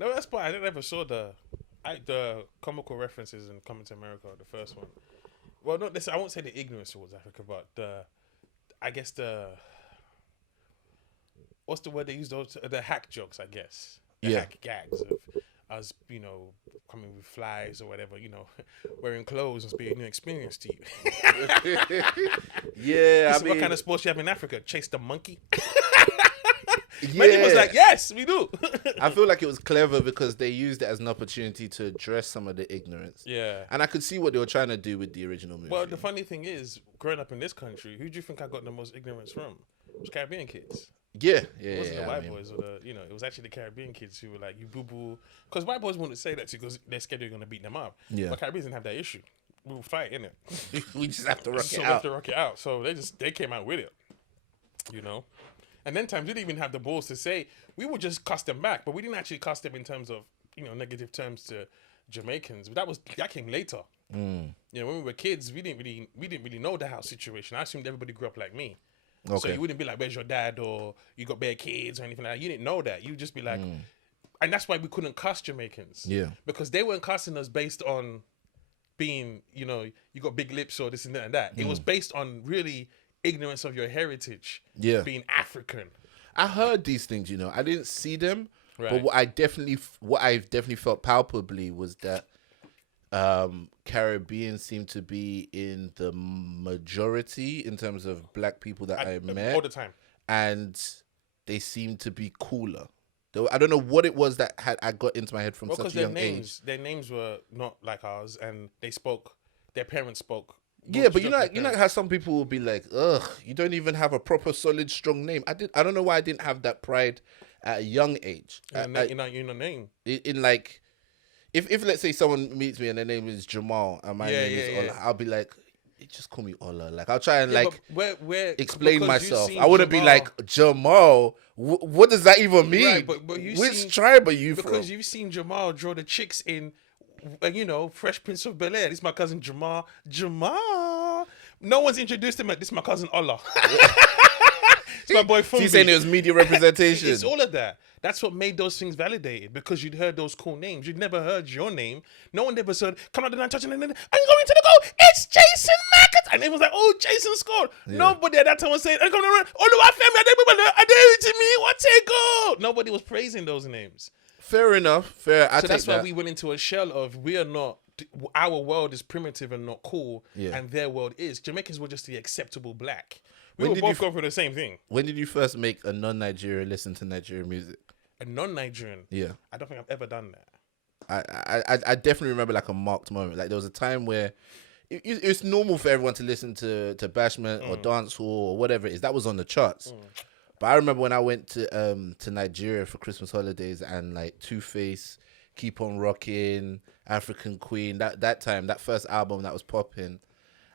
No, that's why I never saw the comical references in Coming to America, the first one. Well, not this. I won't say the ignorance towards Africa, but I guess what's the word they use? Those the hack jokes, I guess. The Yeah. hack gags of us, coming with flies or whatever, wearing clothes must be a new experience to you. Yeah, This is what kind of sports you have in Africa? Chase the monkey? yeah. Many was like, yes, we do. I feel like it was clever because they used it as an opportunity to address some of the ignorance. Yeah. And I could see what they were trying to do with the original movie. Well, the funny thing is, growing up in this country, who do you think I got the most ignorance from? It was Caribbean kids. Yeah, It wasn't the white I mean, boys or it was actually the Caribbean kids who were like, you boo boo. Because white boys wouldn't say that to you because they're scared you're going to beat them up. Yeah. But Caribbeans didn't have that issue. We would fight, innit? we just have to rock So it we have out. to rock it out. So they came out with it, And then times we didn't even have the balls to say, we would just cuss them back, but we didn't actually cuss them in terms of, negative terms to Jamaicans. But that came later. When we were kids, we didn't really know the house situation. I assumed everybody grew up like me. Okay. So you wouldn't be like, where's your dad? Or you got bare kids or anything like that. You didn't know that. You'd just be like, and that's why we couldn't cuss Jamaicans. Yeah. Because they weren't cussing us based on being, you got big lips or this and that and that. It was based on really ignorance of your heritage. Yeah. Being African. I heard these things, I didn't see them, Right. but what I've definitely felt palpably was that Caribbean seemed to be in the majority in terms of black people that I met. All the time. And they seemed to be cooler. I don't know what it was that I got into my head from such a young age. Their names were not like ours, and their parents spoke. Yeah, but you know how some people will be like, ugh, you don't even have a proper solid strong name. I don't know why I didn't have that pride at a young age. In a name. In like, if let's say someone meets me and their name is Jamal and my name is Ola, I'll be like, just call me Ola. Like I'll try and explain myself. I wouldn't be like Jamal. What does that even mean? Right, but which tribe are you from? Because you've seen Jamal draw the chicks in, Fresh Prince of Bel-Air. This is my cousin Jamal. Jamal. No one's introduced him. This is my cousin Ola. It's my boy Funmbi. So you're saying it was media representation? It's all of that. That's what made those things validated, because you'd heard those cool names. You'd never heard your name. No one ever said, come out the line, touching, and then I'm going to the goal. It's Jason Mackett. And it was like, oh, Jason scored. Yeah. Nobody at that time was saying, I'm going to run. Oh, I did it to me. What's a goal? Nobody was praising those names. Fair enough. Fair. So that's why we went into a shell of, we are not, our world is primitive and not cool, and their world is. Jamaicans were just the acceptable black. We were both going for the same thing. When did you first make a non-Nigerian listen to Nigerian music? A non-Nigerian? Yeah. I don't think I've ever done that. I definitely remember like a marked moment. Like there was a time where it's normal for everyone to listen to Bashment or Dancehall or whatever it is. That was on the charts. But I remember when I went to Nigeria for Christmas holidays and like Two-Face, Keep On Rocking, African Queen, that time, that first album that was popping.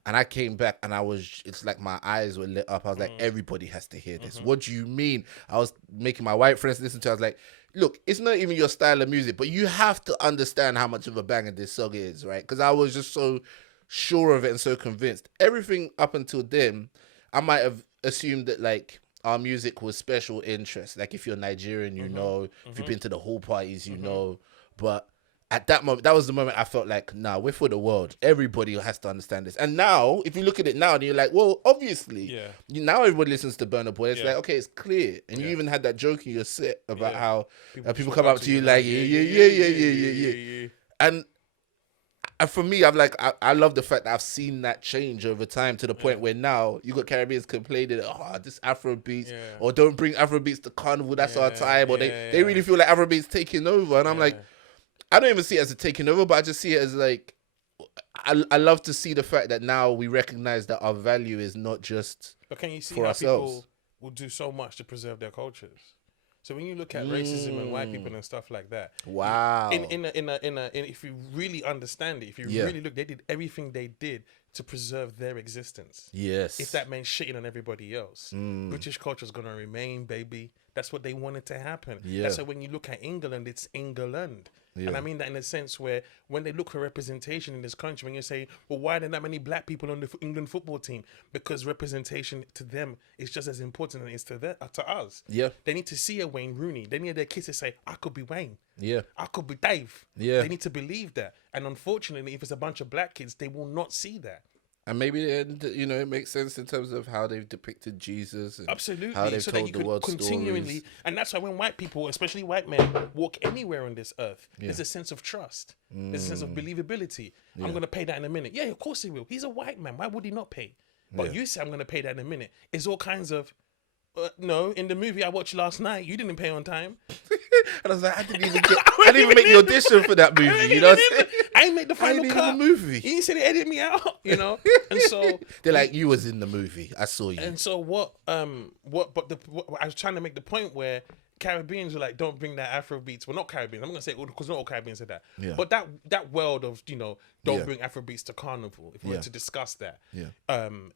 And I came back and it's like my eyes were lit up. I was like, everybody has to hear this. What do you mean? I was making my white friends listen to it. I was like, look, it's not even your style of music, but you have to understand how much of a banger this song is, right? Because I was just so sure of it and so convinced. Everything up until then, I might have assumed that like our music was special interest. Like if you're Nigerian, you know. If you've been to the hall parties, you know. But at that moment, that was the moment I felt like, nah, we're for the world. Everybody has to understand this. And now, if you look at it now, and you're like, well, obviously, now everybody listens to Burna Boy. It's like, okay, it's clear. And you even had that joke in your set about how people come up to you like, yeah. And for me, I'm like, I love the fact that I've seen that change over time to the point where now you got Caribbeans complaining, oh, this Afro beats, or don't bring Afro beats to Carnival, that's our time, or they really feel like Afro beats taking over. And I'm like, I don't even see it as a taking over, but I just see it as like, I love to see the fact that now we recognize that our value is not just But can you see for how ourselves. people will do so much to preserve their cultures? So when you look at racism and white people and stuff like that, wow. If you really understand it, if you really look, they did everything they did to preserve their existence. Yes. If that meant shitting on everybody else, British culture is gonna remain, baby. That's what they wanted to happen. Yeah. That's why when you look at England, it's England. And I mean that in a sense where when they look for representation in this country, when you say, well, why are there not many black people on the England football team? Because representation to them is just as important as it is to us. Yeah. They need to see a Wayne Rooney. They need their kids to say, I could be Wayne. Yeah. I could be Dave. Yeah. They need to believe that. And unfortunately, if it's a bunch of black kids, they will not see that. And maybe, you know, it makes sense in terms of how they've depicted Jesus. And Absolutely. how they've so told that you the could world continually, stories. and that's why when white people, especially white men, walk anywhere on this earth, there's a sense of trust. There's a sense of believability. I'm going to pay that in a minute. Yeah, of course he will. He's a white man. Why would he not pay? But you say I'm going to pay that in a minute. It's all kinds of, no, in the movie I watched last night, you didn't pay on time. And I was like, I didn't even make the audition for that movie. You know what I'm saying? I ain't make the final cut. In the movie. You didn't say they edit me out, you know? And so they're like, you was in the movie. I saw you. And so what I was trying to make the point where Caribbeans were like, don't bring that Afro beats. Well, not Caribbeans. I'm not gonna say all because not all Caribbeans said that. Yeah. But that world of, you know, don't bring Afro beats to carnival. If we were to discuss that,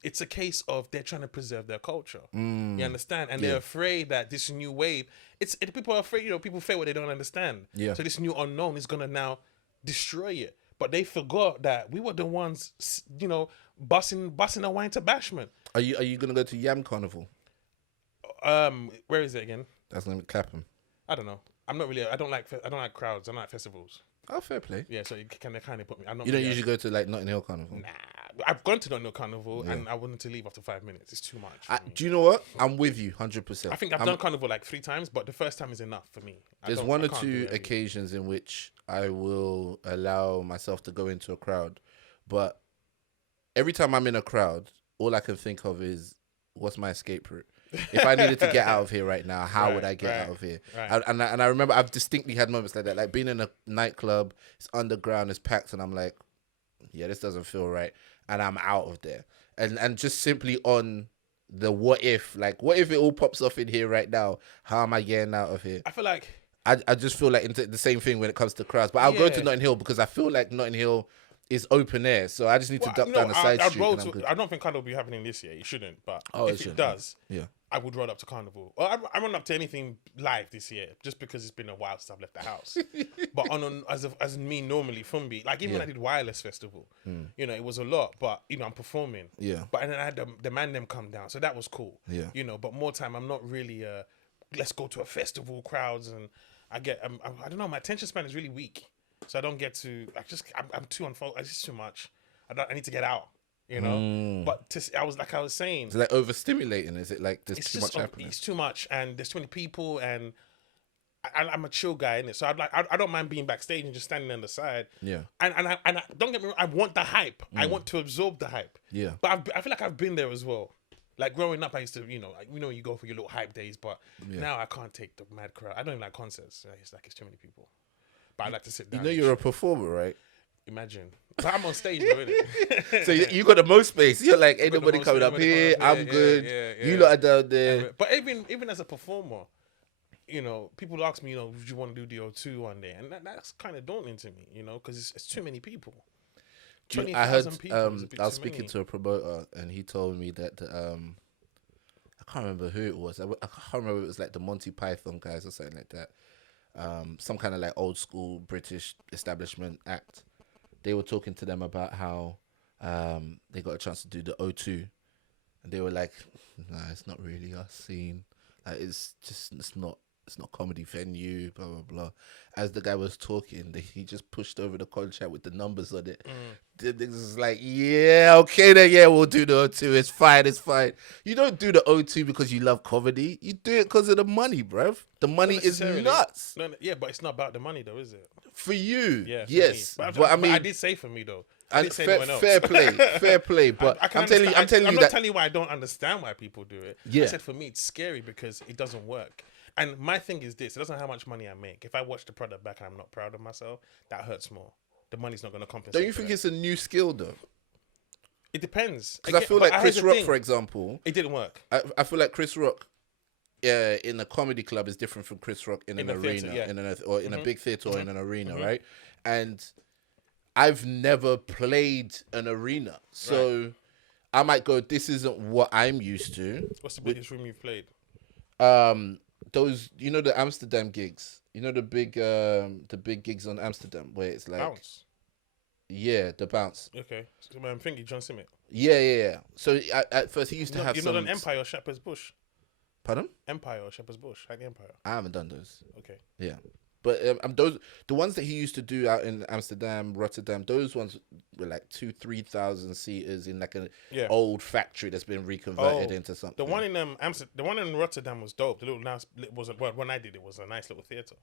it's a case of they're trying to preserve their culture. You understand? And they're afraid that this new wave. People are afraid. You know, people fear what they don't understand. Yeah. So this new unknown is gonna now destroy it. But they forgot that we were the ones, you know, busting a wine to bashment. Are you gonna go to Yam Carnival? Where is it again? That's gonna be Clapham. I don't know. I'm not really. I don't like crowds. I don't like festivals. Oh, fair play. Yeah, so it kind of put me. You don't usually go to like Notting Hill Carnival. Nah, I've gone to Notting Hill Carnival and I wanted to leave after 5 minutes. It's too much. Do you know what? I'm with you 100%. I think I've done Carnival like 3 times, but the first time is enough for me. There's 1 or 2 occasions in which I will allow myself to go into a crowd, but every time I'm in a crowd, all I can think of is what's my escape route. If I needed to get out of here right now, how would I get out of here? Right. And I remember I've distinctly had moments like that, like being in a nightclub, it's underground, it's packed, and I'm like, yeah, this doesn't feel right, and I'm out of there. And just simply on the what if it all pops off in here right now? How am I getting out of here? I feel like I just feel like the same thing when it comes to crowds, but I'll go to Notting Hill because I feel like Notting Hill is open air, so I just need to duck down the side street. I don't think Carnival will be happening this year. It shouldn't, but if it does, I would roll up to Carnival. Or I run up to anything live this year, just because it's been a while since I've left the house. But as me normally, Funmbi, like even when I did Wireless Festival, you know, it was a lot, but you know, I'm performing. Yeah. But and then I had the man them come down, so that was cool. Yeah. You know, but more time, I'm not really let's go to a festival crowds, and I don't know, my attention span is really weak. So I don't get to. I'm too unfold. It's just too much. I need to get out. You know. But I was saying. Is it like overstimulating? Is it like there's too much happening? It's too much, and there's too many people, and I'm a chill guy, innit? So I don't mind being backstage and just standing on the side. Yeah. And I don't get me wrong. I want the hype. I want to absorb the hype. Yeah. But I feel like I've been there as well. Like growing up, I used to, you know, you go for your little hype days, but now I can't take the mad crowd. I don't even like concerts. It's too many people. But I like to sit down. You know you're a performer, right? Imagine. But I'm on stage though, innit? So you got the most space. You're like, ain't nobody coming up here. I'm good. You lot are down there. But even as a performer, you know, people ask me, you know, would you want to do the O2 one day? And that's kind of daunting to me, you know, because it's too many people. I heard, I was speaking to a promoter and he told me that I can't remember who it was. I can't remember if it was like the Monty Python guys or something like that. Some kind of like old school British establishment act. They were talking to them about how they got a chance to do the O2, and they were like, "Nah, it's not really our scene. It's not comedy venue, blah blah blah." As the guy was talking, he just pushed over the contract with the numbers on it. The niggas was like, "Yeah, okay then, yeah, we'll do the O2. It's fine. You don't do the O2 because you love comedy. You do it because of the money, bruv. The money is nuts." No, yeah, but it's not about the money though, is it? For you, yeah, yes. But I mean, I did say for me though. And fair play. But I'm telling you I'm not telling you why I don't understand why people do it. Yeah. I said for me it's scary because it doesn't work. And my thing is this: it doesn't matter how much money I make. If I watch the product back and I'm not proud of myself, that hurts more. The money's not going to compensate. Don't you think it's a new skill though? It depends. Because I feel like Chris Rock, for example, it didn't work. I feel like Chris Rock, in a comedy club is different from Chris Rock in an arena, in a big theater or in an arena, right? And I've never played an arena, so I might go, this isn't what I'm used to. What's the biggest room you've played? Those, you know, the Amsterdam gigs. You know the big gigs on Amsterdam where it's like Bounce. the bounce. Okay. So, thingy, John Simmet. Yeah. So at first he used to have You've some. not done Empire or Shepherd's Bush. Pardon? Empire or Shepherd's Bush. Like the Empire. I haven't done those. Okay. Yeah, but the ones that he used to do out in Amsterdam, Rotterdam, those ones were like 2,000-3,000 seaters in like an old factory that's been reconverted into something. The one in the one in Rotterdam was dope. The little nice when I did it was a nice little theater.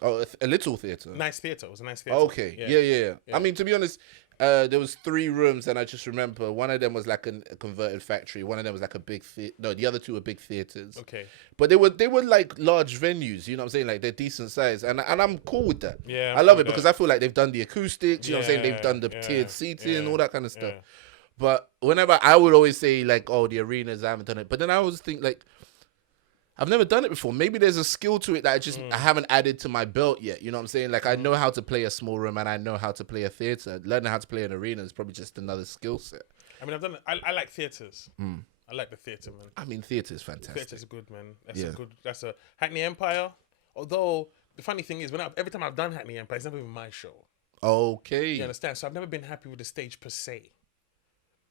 Oh, a little theater. Nice theater. It was a nice theater. Okay. Yeah. I mean, to be honest, there was 3 rooms, and I just remember one of them was like a converted factory. One of them was like a big theater. No, the other 2 were big theaters. Okay. But they were like large venues. You know what I'm saying? Like they're decent size, and I'm cool with that. Yeah, I love it because I feel like they've done the acoustics. You know what I'm saying? They've done the tiered seating, all that kind of stuff. But whenever I would always say like, oh, the arenas, I haven't done it. But then I always think like, I've never done it before. Maybe there's a skill to it that I haven't added to my belt yet. You know what I'm saying? Like I know how to play a small room and I know how to play a theater. Learning how to play an arena is probably just another skill set. I mean, I've done it. I like theaters. I like the theater, man. I mean, theater is fantastic. Theater's good, man. That's a Hackney Empire. Although the funny thing is, every time I've done Hackney Empire, it's never been my show. Okay. You understand? So I've never been happy with the stage per se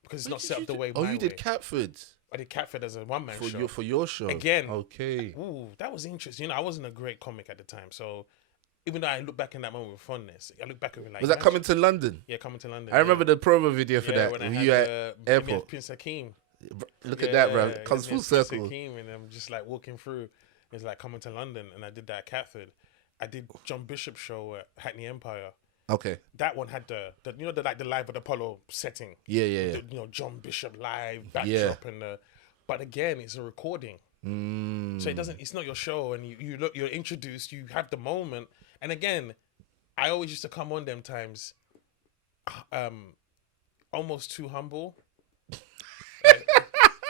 because it's not set up the way. You did Catford. I did Catford as a one-man show. For your show. Again. Okay. Ooh, that was interesting. You know, I wasn't a great comic at the time. So even though I look back in that moment with fondness, I look back at it like... Was that coming to London? Yeah, coming to London. I remember the promo video for that. When I you had at airport. Prince Hakeem. Look at that, bro. It comes full circle. Prince Hakeem, and I'm just like walking through. It's like coming to London. And I did that at Catford. I did John Bishop's show at Hackney Empire. Okay. That one had the live at Apollo setting. Yeah. The, John Bishop live backdrop and but again, it's a recording. So it's not your show, and you're introduced, you have the moment, and again, I always used to come on them times, almost too humble.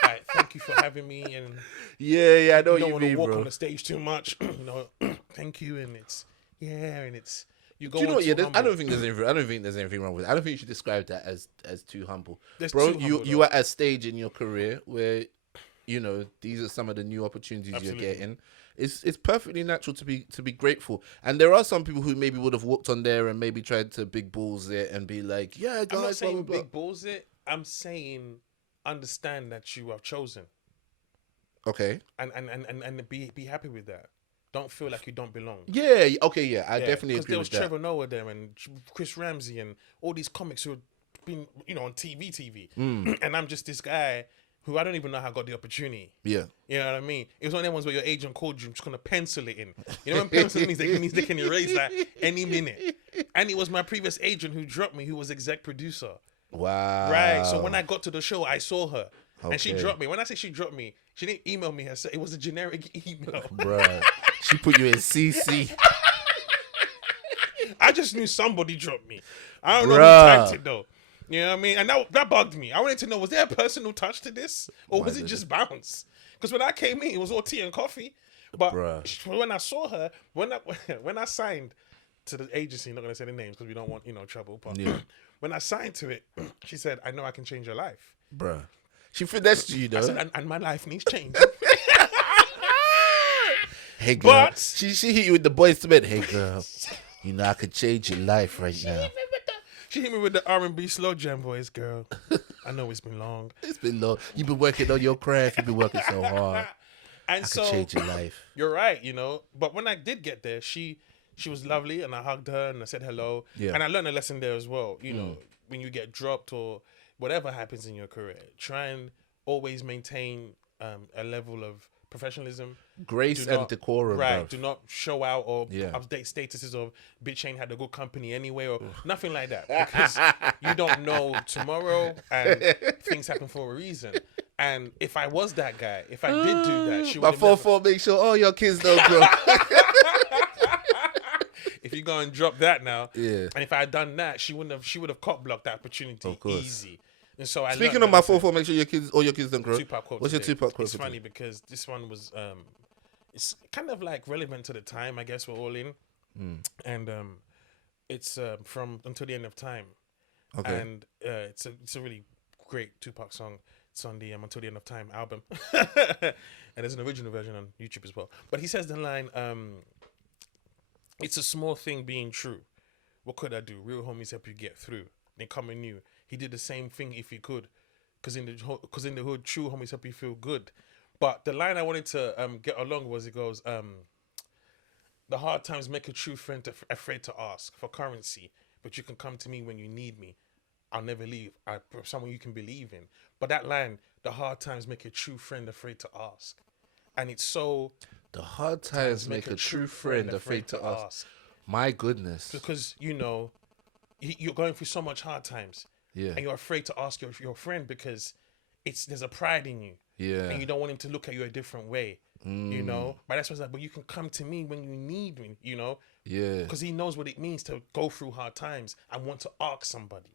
Like, thank you for having me, and I know you don't want to walk bro. on the stage too much. Thank you, and it's you go. Do you know what? Yeah, I don't think there's anything wrong with it. I don't think you should describe that as too humble, There's bro. too humble, You are at a stage in your career where, these are some of the new opportunities Absolutely. you're getting. It's perfectly natural to be grateful. And there are some people who maybe would have walked on there and maybe tried to big balls it and be like, yeah, guys, I'm not saying blah, blah, blah. big balls it. I'm saying understand that you have chosen. Okay. And be happy with that. Don't feel like you don't belong. Yeah. Okay. Yeah. I definitely agree because there was with that. Trevor Noah there and Chris Ramsey and all these comics who have been on TV, and I'm just this guy who I don't even know how I got the opportunity. Yeah. You know what I mean? It was one of them ones where your agent called you, I'm just gonna pencil it in. You know when pencil means they can erase that any minute. And it was my previous agent who dropped me, who was exec producer. Wow. Right. So when I got to the show, I saw her. Okay. And she dropped me. When I say she dropped me, she didn't email me herself. It was a generic email. Bruh. She put you in CC. I just knew somebody dropped me. I don't know who typed it though. You know what I mean? And that bugged me. I wanted to know, was there a personal touch to this? Or was it just bounce? Because when I came in, it was all tea and coffee. But when I saw her, when I signed to the agency, I'm not going to say the names because we don't want, trouble. But when I signed to it, she said, I know I can change your life. Bruh. She finessed you, though. I said, and my life needs changing. Hey, girl. But she hit you with the boys to bed. Hey, girl. I could change your life right now. She hit me with the R&B slow jam voice, girl. I know it's been long. It's been long. You've been working on your craft. You've been working so hard. And I so could change your life. You're right, But when I did get there, she was lovely, and I hugged her and I said hello. Yeah. And I learned a lesson there as well. When you get dropped or whatever happens in your career, try and always maintain a level of professionalism, grace and decorum, right? Do not show out or update statuses of bitch ain't had a good company anyway or nothing like that, because you don't know tomorrow and things happen for a reason. And if I was that guy, if I did do that, she would. My 4-4 make sure all your kids don't grow. If you go and drop that now, and if I had done that, she would have cop blocked that opportunity easy. And so speaking of my 4-4, make sure all your kids don't grow. Tupac quote. What's your Tupac quote? It's funny because this one was it's kind of like relevant to the time, I guess we're all in, and it's from Until the End of Time. Okay. And it's a really great Tupac song. It's on the Until the End of Time album, and there's an original version on YouTube as well. But he says the line, it's a small thing being true. What could I do? Real homies help you get through. They come in you. He did the same thing if he could, because in the hood, true homies help you feel good. But the line I wanted to get along was, it goes, the hard times make a true friend afraid to ask for currency, but you can come to me when you need me. I'll never leave. I'm someone you can believe in. But that line, the hard times make a true friend afraid to ask. And it's so... The hard times make a true friend afraid to ask. My goodness. Because, you know, you're going through so much hard times. Yeah. And you're afraid to ask your friend because there's a pride in you. Yeah. And you don't want him to look at you a different way. You know? But that's what's like, but you can come to me when you need me, you know? Yeah. Because he knows what it means to go through hard times and want to ask somebody,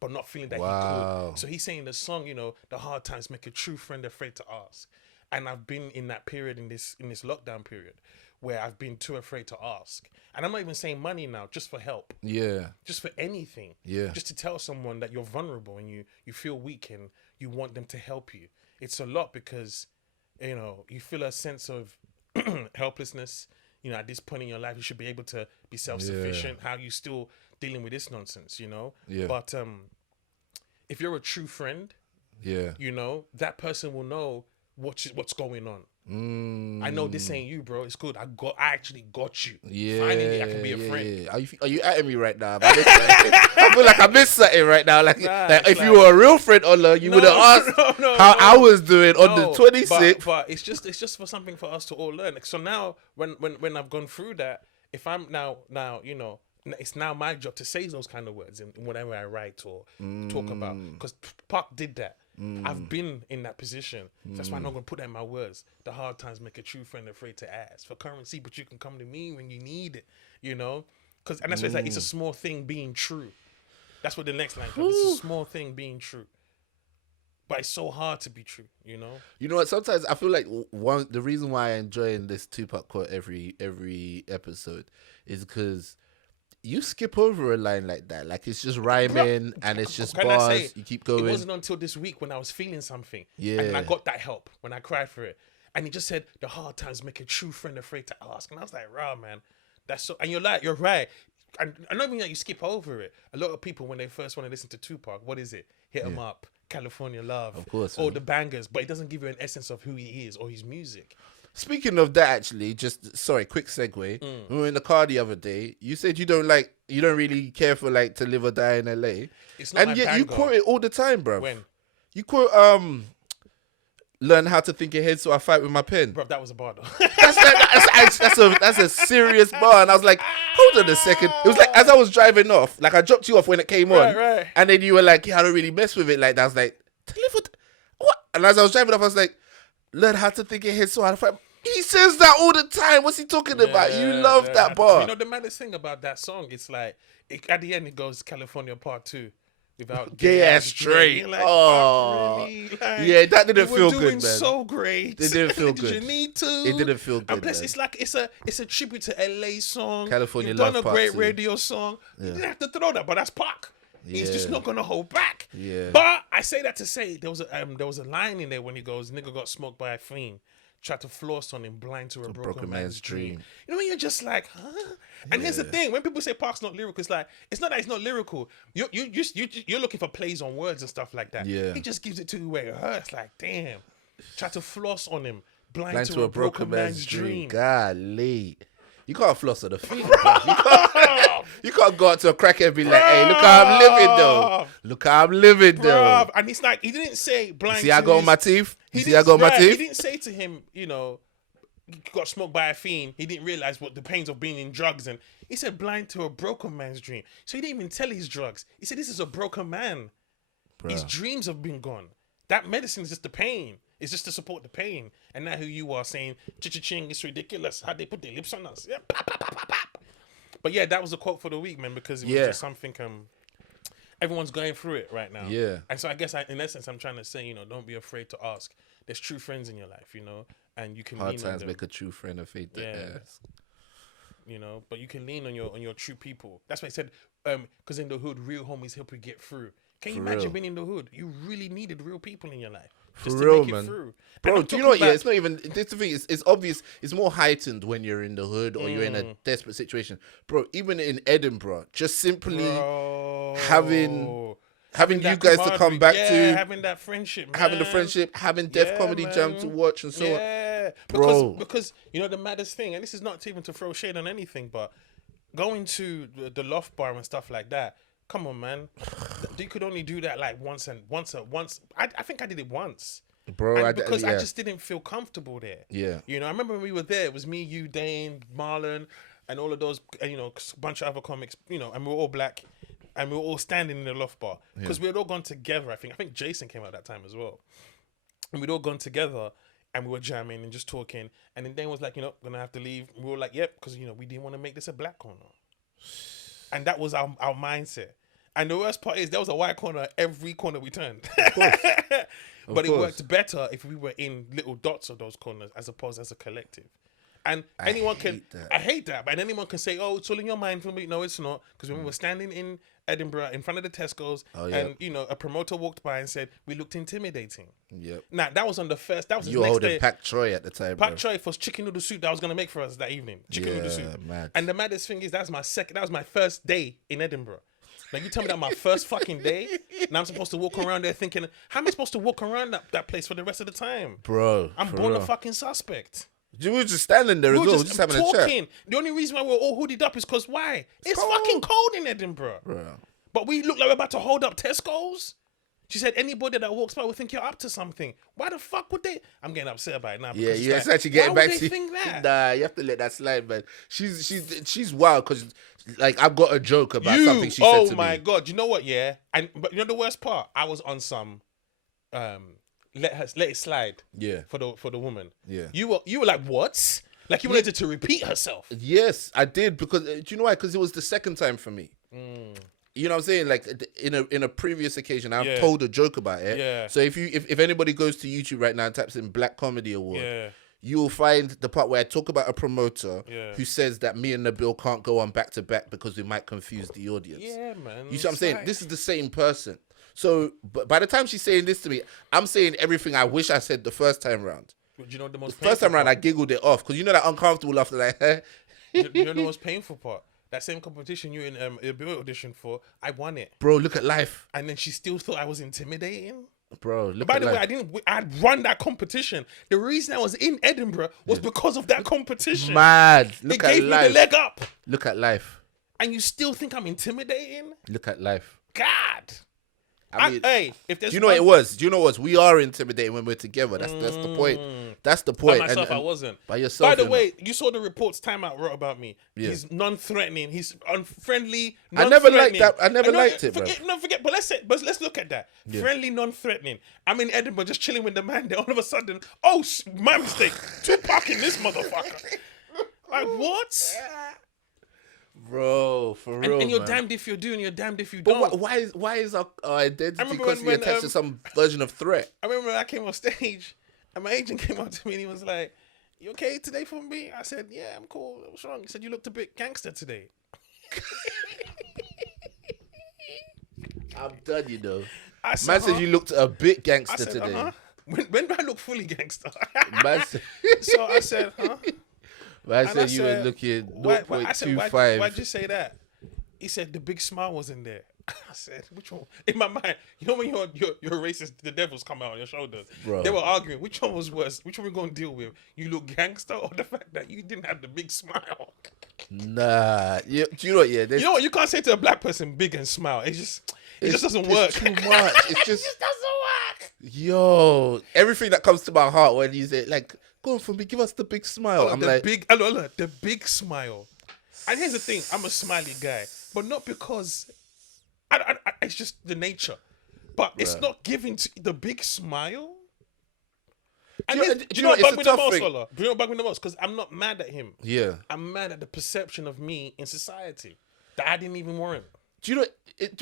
but not feeling that he could. So he's saying the song, you know, the hard times make a true friend afraid to ask. And I've been in that period, in this lockdown period, where I've been too afraid to ask. And I'm not even saying money now, just for help. Yeah. Just for anything. Yeah. Just to tell someone that you're vulnerable and you feel weak and you want them to help you. It's a lot because, you know, you feel a sense of helplessness. You know, at this point in your life, you should be able to be self-sufficient. How you still dealing with this nonsense, you know? Yeah. But if you're a true friend, you know, that person will know what's going on. I know this ain't you, bro. It's good. I actually got you. Finally, I can be a friend. Yeah. Are you at me right now? I feel like I missed something right now. Like if you were a real friend, Ola, you would have asked how I was doing on the 26th. But it's just for something for us to all learn. So now, when I've gone through that, if I'm now, you know, it's now my job to say those kind of words in whatever I write or talk about. Because Pac did that. I've been in that position. That's why I'm not going to put that in my words. The hard times make a true friend afraid to ask for currency, but you can come to me when you need it, you know? And that's why it's like, it's a small thing being true. That's what the next line comes. It's a small thing being true. But it's so hard to be true, you know? You know what? Sometimes I feel like the reason why I enjoy this Tupac quote every episode is because you skip over a line like that. Like, it's just rhyming and it's just bars. You keep going. It wasn't until this week when I was feeling something. Yeah. And I got that help when I cried for it. And he just said, the hard times make a true friend afraid to ask. And I was like, rah, man. That's so... And you're right. And I don't mean that you skip over it. A lot of people, when they first want to listen to Tupac, what is it? Hit 'em Up, California Love. Of course. All the bangers. But it doesn't give you an essence of who he is or his music. Speaking of that, actually, quick segue. We were in the car the other day. You said you don't really care for like To Live or Die in LA. It's not and yet banger. You quote it all the time, bro. When? You quote learn how to think ahead so I fight with my pen. Bro, that was a bar though. That's a serious bar. And I was like, hold on a second. It was like as I was driving off, like I dropped you off when it came on. Right. And then you were like, yeah, I don't really mess with it like that. I was like, To Live or what? And as I was driving off, I was like, learn how to think ahead so I fight. He says that all the time. What's he talking about? You love that bar. You know, the maddest thing about that song, it's like, at the end, it goes California Part 2 without gay ass straight. Like, really? Like, yeah, that didn't feel good, man. Doing so great. It didn't feel good. Did you need to? It didn't feel good. And plus, it's like it's a tribute to LA song. California You've Love done a Part great 2. radio song. You didn't have to throw that, but that's Pac. He's just Yeah. not gonna hold back. Yeah. But I say that to say there was a line in there when he goes, "Nigga got smoked by a fiend." Tried to floss on him, blind to a broken man's dream. You know when you're just like, huh? And here's the thing: when people say Park's not lyrical, it's like it's not that it's not lyrical. You're looking for plays on words and stuff like that. Yeah. He just gives it to you where it hurts. Like, damn. Try to floss on him, blind to a broken man's dream. Golly. You can't floss on the feet. You can't go out to a crackhead and be like, hey, look how I'm living though. Look how I'm living though. Bruv. And it's like, he didn't say blind See, I got on my teeth. See, I got on my He teeth. didn't say to him, you know, he got smoked by a fiend. He didn't realize what the pains of being in drugs. And he said blind to a broken man's dream. So he didn't even tell his drugs. He said, this is a broken man. Bruh. His dreams have been gone. That medicine is just the pain. It's just to support the pain. And now who you are saying, ching, it's ridiculous. How they put their lips on us. Yeah. Pop, pop, pop, pop, pop. But yeah, that was a quote for the week, man, because it was just something everyone's going through it right now. Yeah. And so I guess in essence I'm trying to say, you know, don't be afraid to ask. There's true friends in your life, you know, and you can Hard lean on times them. make a true friend of faith. Ask. You know, but you can lean on your true people. That's why I said, because in the hood, real homies help you get through. Can you For imagine real. being in the hood? You really needed real people in your life For just real, to make man. it through. Bro, And do I'm you know what? talking Yeah, about- it's not even. This the thing. It's obvious. It's more heightened when you're in the hood or you're in a desperate situation, bro. Even in Edinburgh, just simply Bro, having you that guys to come camaraderie. back Yeah, to, having that friendship, man. having the friendship, having Def Yeah, Comedy Jam man. to watch and so on. Yeah, Bro. because you know the maddest thing, and this is not even to throw shade on anything, but going to the loft bar and stuff like that. Come on, man. You could only do that like once. I think I did it once. Bro, And because yeah. I just didn't feel comfortable there. Yeah. You know, I remember when we were there, it was me, you, Dane, Marlon, and all of those, you know, a bunch of other comics, you know, and we were all black, and we were all standing in the loft bar. Because we had all gone together, I think Jason came out that time as well. And we'd all gone together, and we were jamming and just talking. And then Dane was like, you know, gonna have to leave. And we were like, yep, because, you know, we didn't want to make this a black corner. And that was our mindset. And the worst part is there was a white corner every corner we turned. But it worked better if we were in little dots of those corners as opposed as a collective. And anyone can, I hate that, but anyone can say, oh, it's all in your mind for me. No, it's not. Because when we were standing in Edinburgh in front of the Tesco's and, you know, a promoter walked by and said, we looked intimidating. Yep. Now, that was on the first, that was You the were next holding day. Pak Troy at the time, bro. Pak Choy for chicken noodle soup that I was going to make for us that evening. Chicken noodle soup. Mad. And the maddest thing is that was my first day in Edinburgh. Like, you tell me that my first fucking day, and I'm supposed to walk around there thinking, how am I supposed to walk around that place for the rest of the time? Bro, I'm for born real. a fucking suspect. We were just standing there as well, just having a chat. talking. The only reason why we're all hooded up is because why? It's fucking cold in Edinburgh. Bro. But we look like we're about to hold up Tesco's. She said anybody that walks by will think you're up to something. Why the fuck would they? I'm getting upset about it now. Yeah, Because it's actually getting why back would to they think that? Nah, you have to let that slide, man. She's wild because, like, I've got a joke about something she said to me. Oh my god! You know what? Yeah, but you know the worst part? I was on some, let it slide. Yeah. For the woman. Yeah. You were like, what? Like you wanted her to repeat herself. Yes, I did because do you know why? Because it was the second time for me. You know what I'm saying? Like in a previous occasion, I've told a joke about it. Yeah. So if anybody goes to YouTube right now and types in Black Comedy Award, Yeah. you will find the part where I talk about a promoter Yeah. who says that me and Nabil can't go on back to back because we might confuse the audience. Yeah, man. You see what I'm saying? This is the same person. So but by the time she's saying this to me, I'm saying everything I wish I said the first time round. Do you know the most First time painful round, I part? giggled it off because you know that uncomfortable laughter, like, You know the most painful part? That same competition you in a bill audition for, I won it. bro, look at life. And then she still thought I was intimidating. Bro, look By at the life. way, I'd won that competition. The reason I was in Edinburgh was because of that competition. Mad. It Look at gave me life. the leg up. Look at life. And you still think I'm intimidating? Look at life. God. I mean, Hey, if there's do you know what it was? Do you know what? We are intimidating when we're together. That's the point. That's the By point. myself, And I wasn't. By yourself. By the you're way, you saw the reports Time Out wrote about me. Yeah. He's non-threatening. He's unfriendly. I never liked non-threatening. that. I never liked it, bro. Forget. But let's look at that. Friendly, non-threatening. I'm in Edinburgh, just chilling with the man. There, all of a sudden, my mistake. Tupac in this motherfucker. Like what? Bro, for real. And you're man. damned if you do, and you're damned if you But don't. why is our identity remember constantly when, attached to some version of threat? I remember when I came on stage, and my agent came up to me and he was like, "You okay today, Funmbi?" I said, "Yeah, I'm cool. What's wrong?" He said, "You looked a bit gangster today." I'm done, you know. I said, Man said you looked a bit I gangster said, today. When do I look fully gangster? Man said, So I said, huh? man And said I you were said, looking I said, 0.25. why'd you say that? He said, the big smile was in there. I said, which one? In my mind, you know when you're racist, the devil's come out on your shoulders. Bro. They were arguing, which one was worse? Which one we going to deal with? You look gangster or the fact that you didn't have the big smile? Nah. Do you know what? Yeah, You know what? You can't say to a black person, big and smile. It just doesn't work. It's too much. It's just... It doesn't work. Yo, everything that comes to my heart when you say, like, go on for me, give us the big smile. I'm like, The big smile. And here's the thing, I'm a smiley guy, but not because it's just the nature. But it's not giving to the big smile. And Do do you know what it's bugged a me the tough most, thing. Ola? Do you know what bugged me the most? Because I'm not mad at him. yeah. I'm mad at the perception of me in society that I didn't even warrant. Do you know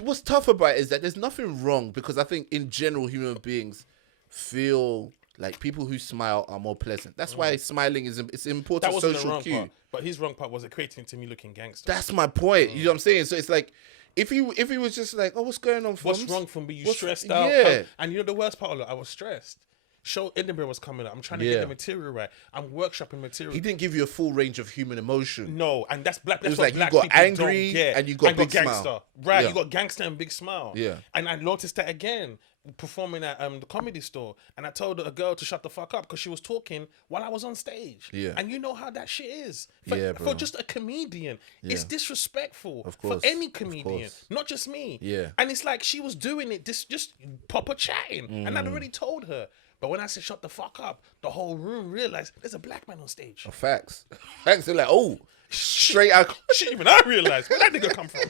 what's tough about it is that there's nothing wrong because I think in general human beings feel like people who smile are more pleasant. That's why smiling is it's an That important wasn't the social wrong cue. part. But his wrong part was equating to me looking gangster. That's my point. You know what I'm saying? So it's like If he was just like, oh, what's going on, What's Funms? wrong for me? You What's- stressed out. Yeah. And you know the worst part, I was stressed. Show Edinburgh was coming up. I'm trying to Yeah. get the material right. I'm workshopping material. He didn't give you a full range of human emotion. No, and that's black. That's was what like you black got people angry don't get. and you got big gangster. smile. Right, Yeah. you got gangster and big smile. Yeah. And I noticed that again performing at the Comedy Store, and I told a girl to shut the fuck up because she was talking while I was on stage. Yeah. And you know how that shit is. Yeah, bro. For just a comedian, it's Yeah. disrespectful Of for course, any of comedian, course. not just me. Yeah. And it's like she was doing it, just proper chatting, and Mm. I'd already told her. But when I said shut the fuck up, the whole room realized there's a black man on stage. Oh, facts. Facts. They're like, oh, straight out. Shit, even I realized where that nigga come from.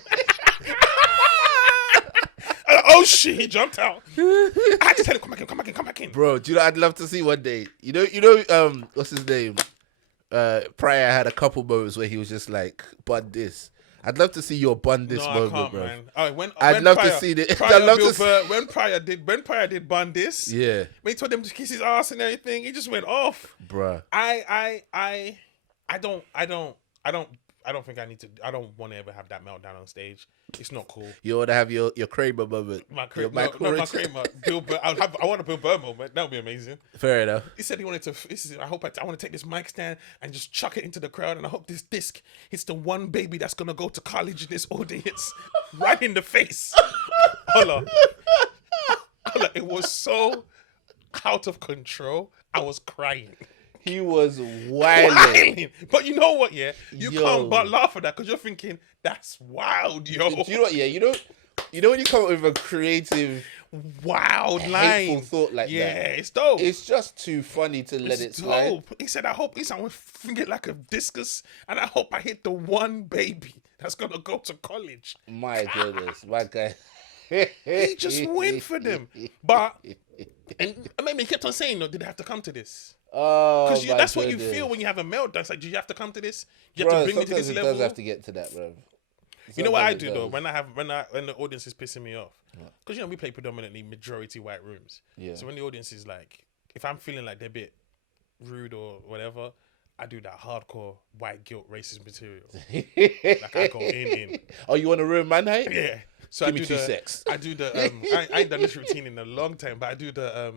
Oh shit, he jumped out. I had to tell him, come back in. Bro, do you know, I'd love to see one day. What's his name? Pryor had a couple moments where he was just like, bun this. I'd love to see your bun this No, I moment, can't, bro. man. I'd love to see it. I'd love to see. When Pryor did bun this, Yeah, when he told him to kiss his ass and everything, he just went off. bruh. I don't think I need to. I don't want to ever have that meltdown on stage. It's not cool. You want to have your Kramer moment. My Your Kramer, Mike no, my Lawrence. Kramer. Bill Burr. I want a Bill Burr moment. That would be amazing. Fair enough. He said he wanted to. I hope I want to take this mic stand and just chuck it into the crowd, and I hope this disc hits the one baby that's gonna go to college in this audience, right in the face. Hold on. It was so out of control. I was crying. He was wilding. But you know what? Yeah, you Yo. can't but laugh at that because you're thinking that's wild, yo. Do you know what? Yeah, you know when you come up with a creative, Wild hateful line. thought like Yeah, that. it's dope. It's just too funny to let it It's slide. dope. He said, I hope I want to finger it like a discus, and I hope I hit the one baby that's gonna go to college. My goodness, my guy. He just went for them. But and maybe he kept on saying, no, did I have to come to this? Oh, Because my that's what you goodness. feel when you have a meltdown. It's like, do you have to come to this? You have Bro, to bring me to sometimes this it level. does have to get to that, bro. You know what I Sometimes do it though does. when the audience is pissing me off, because we play predominantly majority white rooms. Yeah. So when the audience is like, if I'm feeling like they're a bit rude or whatever, I do that hardcore white guilt racist material. Like I go in. Oh, you want to ruin my night? Yeah. So Give I me do 2 the secs. I do the I ain't done this routine in a long time, but I do the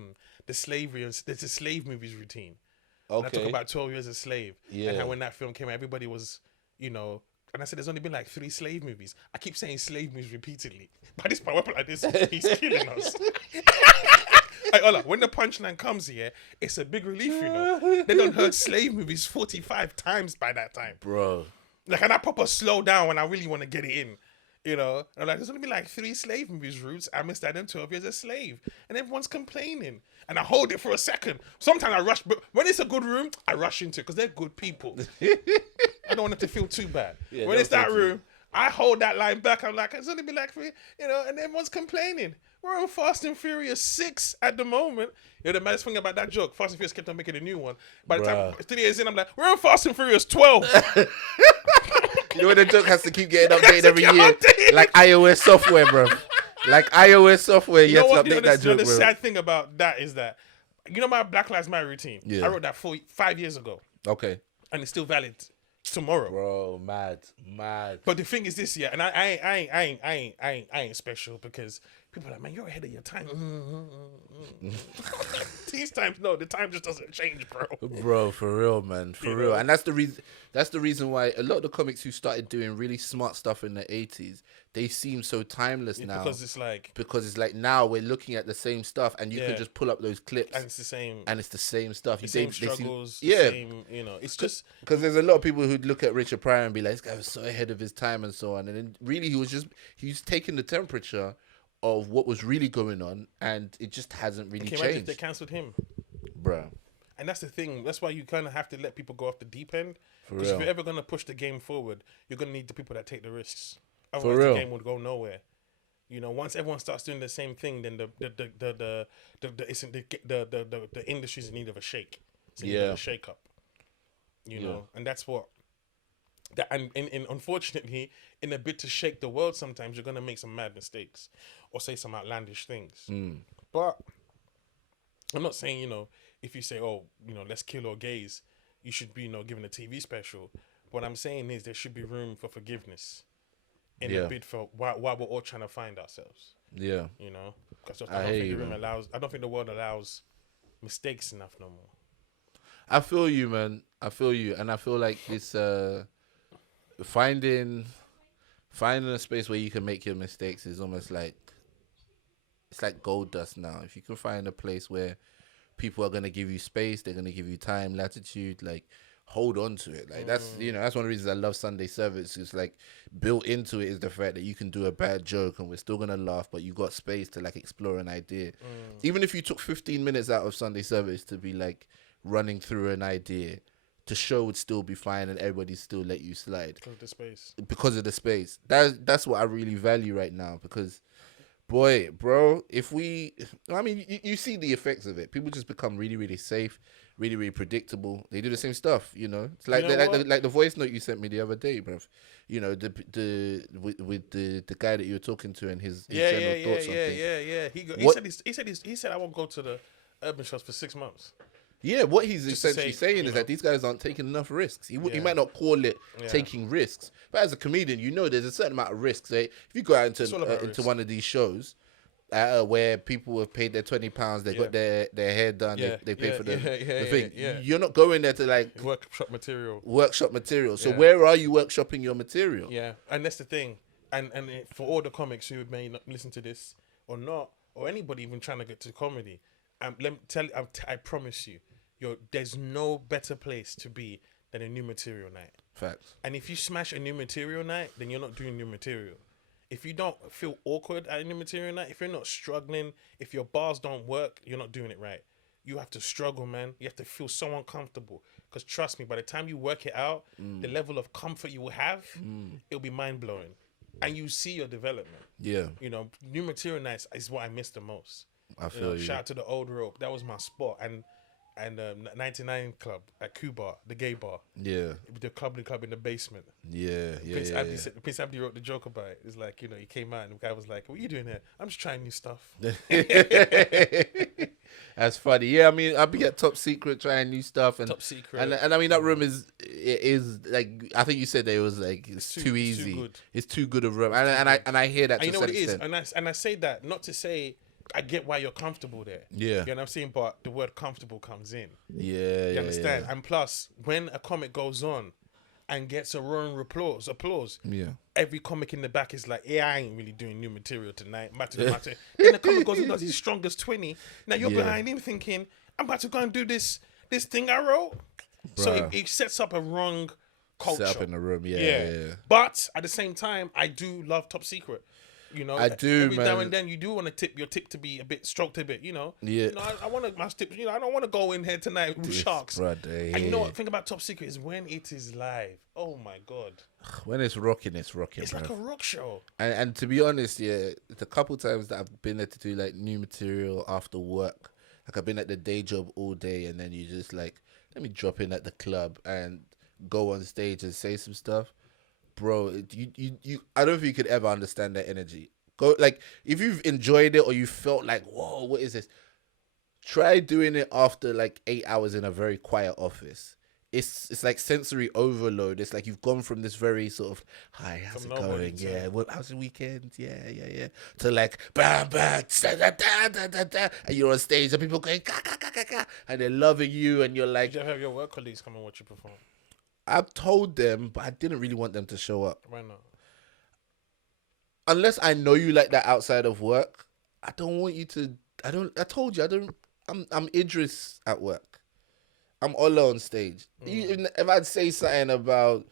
slavery and the slave movies routine. And I talk Okay. about 12 Years a Slave. Yeah. And how when that film came out, everybody was, and I said, there's only been like 3 slave movies. I keep saying slave movies repeatedly. By this point, weapon like this, he's killing us. Hey, Ola, when the punchline comes here, it's a big relief, They done heard slave movies 45 times by that time. Bro. Like, and I proper slow down when I really want to get it in. And I'm like, there's only been like 3 slave movies, Roots. I missed out on 12 Years a Slave. And everyone's complaining. And I hold it for a second. Sometimes I rush, but when it's a good room, I rush into it because they're good people. I don't want it to feel too bad. Yeah, When it's don't that feel too- room, I hold that line back. I'm like, it's only been like 3, and everyone's complaining. We're on Fast and Furious 6 at the moment. The maddest thing about that joke, Fast and Furious kept on making a new one. By the time Bruh. 3 years in, I'm like, we're on Fast and Furious 12. You know when the joke has to keep getting updated every keep year? updating. Like iOS software, bro. Like iOS software, you have to update that the joke, bro. sad thing about that is that, my Black Lives Matter routine? Yeah. I wrote that 5 years ago, Okay. and it's still valid tomorrow. Bro, mad. But the thing is this year, and I ain't special because people are like, man, you're ahead of your time. These times, no, the time just doesn't change, bro. Bro, for real, man. For real. And that's the reason why a lot of the comics who started doing really smart stuff in the 80s, they seem so timeless now. Because it's like now we're looking at the same stuff and you Yeah. can just pull up those clips and it's the same, and it's the same stuff. the same They seem- struggles, yeah. the same, it's just Because there's a lot of people who'd look at Richard Pryor and be like, this guy was so ahead of his time and so on. And then really he's taking the temperature of what was really going on and it just hasn't really can you imagine if changed. they cancelled him? Bro. And that's the thing. That's why you kind of have to let people go off the deep end. For Because if real. you're ever going to push the game forward, you're going to need the people that take the risks. Otherwise, real. the game would go nowhere. Once everyone starts doing the same thing, then the industry's in need of a shake. It's in need of Yeah. a shake up. Yeah. And that's what. And unfortunately, in a bid to shake the world, sometimes you're going to make some mad mistakes or say some outlandish things. But I'm not saying, if you say, oh, let's kill all gays, you should be, given a TV special. What I'm saying is there should be room for forgiveness. in a bid for why we're all trying to find ourselves. Yeah. You know, because I don't think the room allows. I don't think the world allows mistakes enough no more. I feel you, man. I feel you, and I feel like this finding a space where you can make your mistakes is almost like it's like gold dust now. If you can find a place where people are gonna give you space, they're gonna give you time, latitude, like hold on to it. Like that's that's one of the reasons I love Sunday service. It's like built into it is the fact that you can do a bad joke and we're still gonna laugh, but you got space to like explore an idea. Even if you took 15 minutes out of Sunday service to be like running through an idea, the show would still be fine and everybody still let you slide Because of the space. Because of the space. That's what I really value right now. Because boy, bro, you see the effects of it. People just become really, really safe, really, really predictable. They do the same stuff, you know. It's like like the voice note you sent me the other day, bruv. You know, with the guy that you were talking to and his general thoughts on things. He said I won't go to the urban shows for 6 months. Yeah, what he's essentially saying is that these guys aren't taking enough risks. He might not call it taking risks, but as a comedian, you know there's a certain amount of risks. If you go out into one of these shows where people have paid their £20, they got their hair done, they pay for the thing. You're not going there to like workshop material. So where are you workshopping your material? Yeah, and that's the thing. And for all the comics who may not listen to this or not, or anybody even trying to get to comedy, let me tell you, I promise you, there's no better place to be than a new material night. Facts. And if you smash a new material night, then you're not doing new material. If you don't feel awkward at a new material night, if you're not struggling, if your bars don't work, you're not doing it right. You have to struggle, man. You have to feel so uncomfortable. Because trust me, by the time you work it out, the level of comfort you will have, it'll be mind-blowing. And you see your development. Yeah. You know, new material nights is what I miss the most. I feel you. Shout out to the Old Rope. That was my spot. And 99 Club at Cuba, the gay bar. Yeah. The club in the basement. Prince Abdi wrote the joke about it. It's like, you know, he came out and the guy was like, what are you doing here? I'm just trying new stuff. That's funny. Yeah, I mean, I'll be at Top Secret trying new stuff. And, Top Secret. And I mean, that room is like, I think you said that it was like, it's too easy. It's too good a room. And I hear that to you know what it extent. is? And I say that not to say, I get why you're comfortable there. Yeah. You know what I'm saying? But the word comfortable comes in. Yeah. You understand? Yeah. And plus, when a comic goes on and gets a roaring applause, every comic in the back is like, yeah, I ain't really doing new material tonight. I'm about to do my Then the comic goes and does his strongest 20. Now you're behind him thinking, I'm about to go and do this thing I wrote. Bruh. So it sets up a wrong culture. Set up in the room, yeah. But at the same time, I do love Top Secret. You know, I do, every man. now and then you do want to tip your tip to be a bit stroked a bit, you know. Yeah. You know, I want to my tips. You know, I don't want to go in here tonight with sharks. Brother, and you know what? Thing about Top Secret is when it is live. Oh my god. When it's rocking, it's rocking. It's like a rock show. And to be honest, the couple times that I've been there to do like new material after work, like I've been at the day job all day, and then you just like let me drop in at the club and go on stage and say some stuff. Bro, you I don't think you could ever understand that energy. Go like if you've enjoyed it or you felt like, whoa, what is this? Try doing it after like 8 hours in a very quiet office. It's like sensory overload. It's like you've gone from this very sort of, hi, how's it going? Yeah, how's the weekend? Yeah. To like, bam, bam, da, da, da, and you're on stage and people going, ka, ka, ka, ka, ka, and they're loving you and you're like. Did you ever have your work colleagues come and watch you perform? I've told them, but I didn't really want them to show up. Why not? Unless I know you like that outside of work, I don't want you to. I told you, I don't. I'm Idris at work. I'm Ola on stage. Even if I'd say something about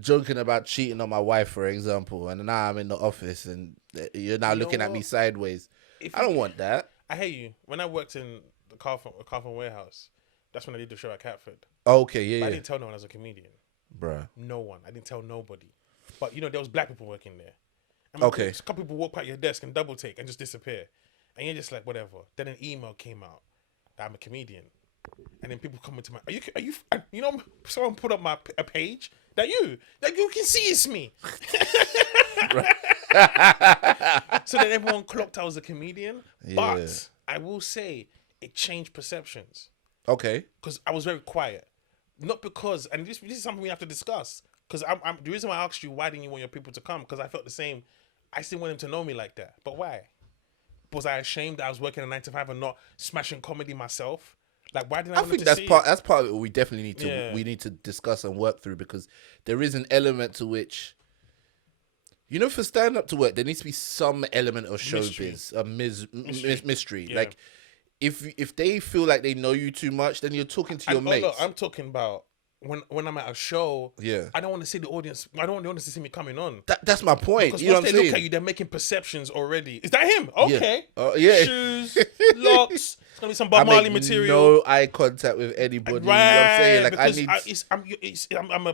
joking about cheating on my wife, for example, and now I'm in the office and you're now looking at me sideways, I don't want that. I hate you. When I worked in the Carphone warehouse, that's when I did the show at Catford. Okay, yeah. But I didn't tell no one I was a comedian. Bruh. No one. I didn't tell nobody. But, you know, there was black people working there. And okay. A couple people walk by your desk and double take and just disappear. And you're just like, whatever. Then an email came out that I'm a comedian. And then people come into my... Are you... You know, someone put up a page that you can see it's me. So then everyone clocked I was a comedian. Yeah. But I will say it changed perceptions. Okay. Because I was very quiet. Not because... And this is something we have to discuss. Because the reason why I asked you why didn't you want your people to come, because I felt the same. I still want them to know me like that. But why? Was I ashamed that I was working a 9 to 5 and not smashing comedy myself? Like, why didn't I want think to that's see part. it? That's part of it. We definitely need to discuss and work through, because there is an element to which, you know, for stand up to work, there needs to be some element of showbiz, mystery. Yeah. Like, if they feel like they know you too much, then you're talking to your mates. Look, I'm talking about when I'm at a show. Yeah. I don't want to see the audience. I don't want the audience to see me coming on. That's my point. Because you know once what I'm they saying? look at you, they're making perceptions already. Is that him? Okay. Yeah. Shoes, locks. It's gonna be some Bob I Marley make material. no eye contact with anybody. Right. You know what I'm saying? Like, because I'm a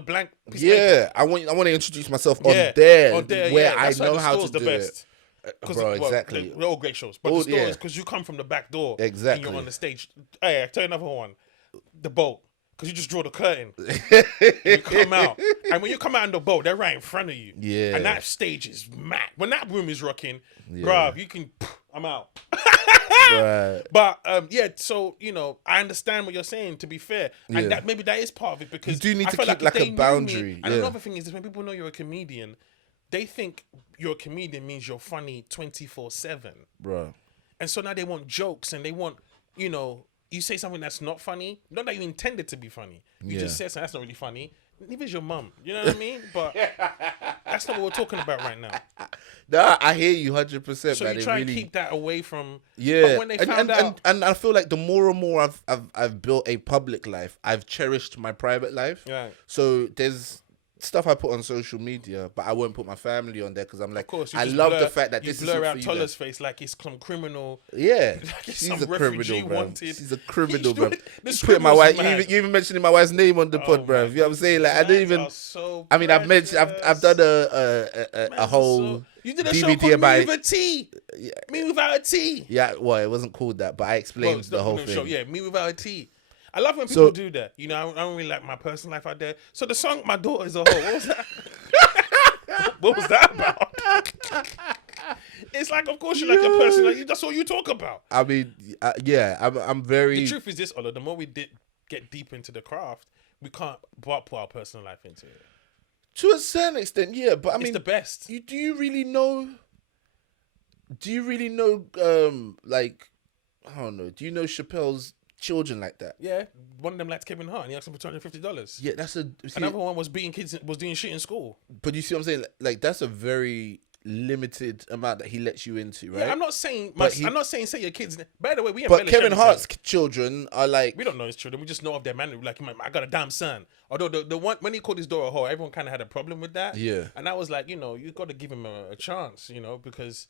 blank. Piece of paper. yeah. I want to introduce myself on Yeah, there, on there, where yeah. I That's why know the how to store's do the best. it. Bro, exactly. They're all great shows, but the store is because you come from the back door. Exactly. And you're on the stage. Hey, I tell you another one. The boat. Because you just draw the curtain. You come out. And when you come out in the boat, they're right in front of you. Yeah. And that stage is mad. When that room is rocking, bruv, you can... I'm out. Right. But, so, you know, I understand what you're saying, to be fair. And that maybe that is part of it, because... You do need I to feel keep like like if a they boundary. knew me, and another thing is when people know you're a comedian, they think you're a comedian means you're funny 24/7. Bro. And so now they want jokes, and they want, you know... You say something that's not funny, not that you intended to be funny. You just said something that's not really funny. Neither is your mum. You know what I mean? But that's not what we're talking about right now. Nah, I hear you 100%. So man. you try and keep that away from. Yeah, But when they found out, and I feel like the more and more I've built a public life, I've cherished my private life. right. So there's stuff I put on social media, but I won't put my family on there because I'm like, Of course, I love the fact that you this is blur for out you. Toller's face like he's some criminal. Yeah, Like it's she's some a refugee criminal, bro. wanted. She's a criminal, bro. The Put my wife. scribbles You even mentioning my wife's name on the pod, bro. You know what I'm saying? Like, I don't even. I mean, I've mentioned. I've done a whole. You did a DVD show called about Me with a T. Me without a T. Yeah, well, it wasn't called that, but I explained It's the not whole no thing. show. Yeah, Me without a T. I love when people do that. You know, I don't really like my personal life out there. So the song "My Daughter Is a Hoe," what was that? What was that about? It's like, of course, you like your person. Like, that's all you talk about. I mean, yeah, I'm very. The truth is this, Ola. The more we get deep into the craft, we can't put our personal life into it. To a certain extent, yeah, but I mean, it's the best. Do you really know? Like, I don't know. Do you know Chappelle's children like that? Yeah, one of them liked Kevin Hart, and he asked him for $250. Yeah, that's a. Another one was beating kids, was doing shit in school. But you see what I'm saying? Like, that's a very limited amount that he lets you into, right? Yeah, I'm not saying. I'm not saying say your kids. By the way, we. But Kevin Hart's children are like. We don't know his children. We just know of their man. Like, I got a damn son. Although the one when he called his daughter a whore, everyone kind of had a problem with that. Yeah. And I was like, you know, you got to give him a chance, you know, because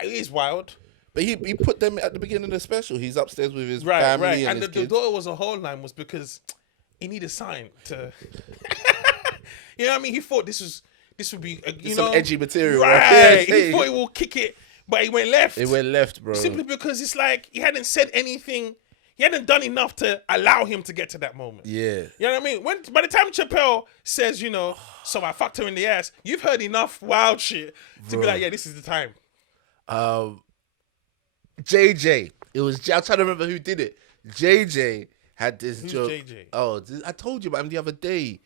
it is wild. But he put them at the beginning of the special. He's upstairs with his family and his the kids. daughter was a whole line was because he needed a sign to. You know what I mean? He thought this would be some edgy material, right? He thought he will kick it, but he went left. It went left, bro. Simply because it's like he hadn't said anything. He hadn't done enough to allow him to get to that moment. Yeah. You know what I mean? By the time Chappelle says, you know, so I fucked her in the ass, you've heard enough wild shit to be like, yeah, this is the time. JJ. I'm trying to remember who did it. JJ had this joke. JJ? Oh, I told you about him the other day.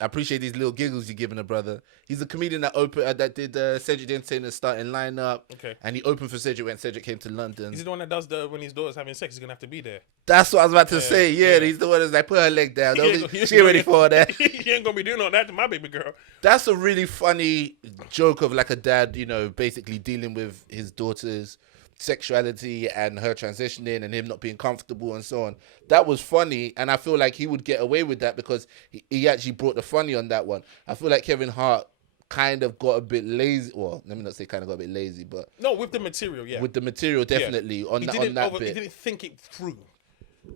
I appreciate these little giggles you're giving a brother. He's a comedian that did Cedric the Entertainer's starting lineup. Okay. And he opened for Cedric when Cedric came to London. He's the one that does when his daughter's having sex, he's going to have to be there. That's what I was about to say. Yeah, he's the one that's like, put her leg down. She ain't ready for that. He ain't going to be doing all that to my baby girl. That's a really funny joke of like a dad, you know, basically dealing with his daughter's sexuality and her transitioning and him not being comfortable and so on. That was funny, and I feel like he would get away with that because he actually brought the funny on that one. I feel like Kevin Hart kind of got a bit lazy. Well, let me not say kind of got a bit lazy, but no, with the material, yeah. With the material, definitely on that bit. He didn't think it through.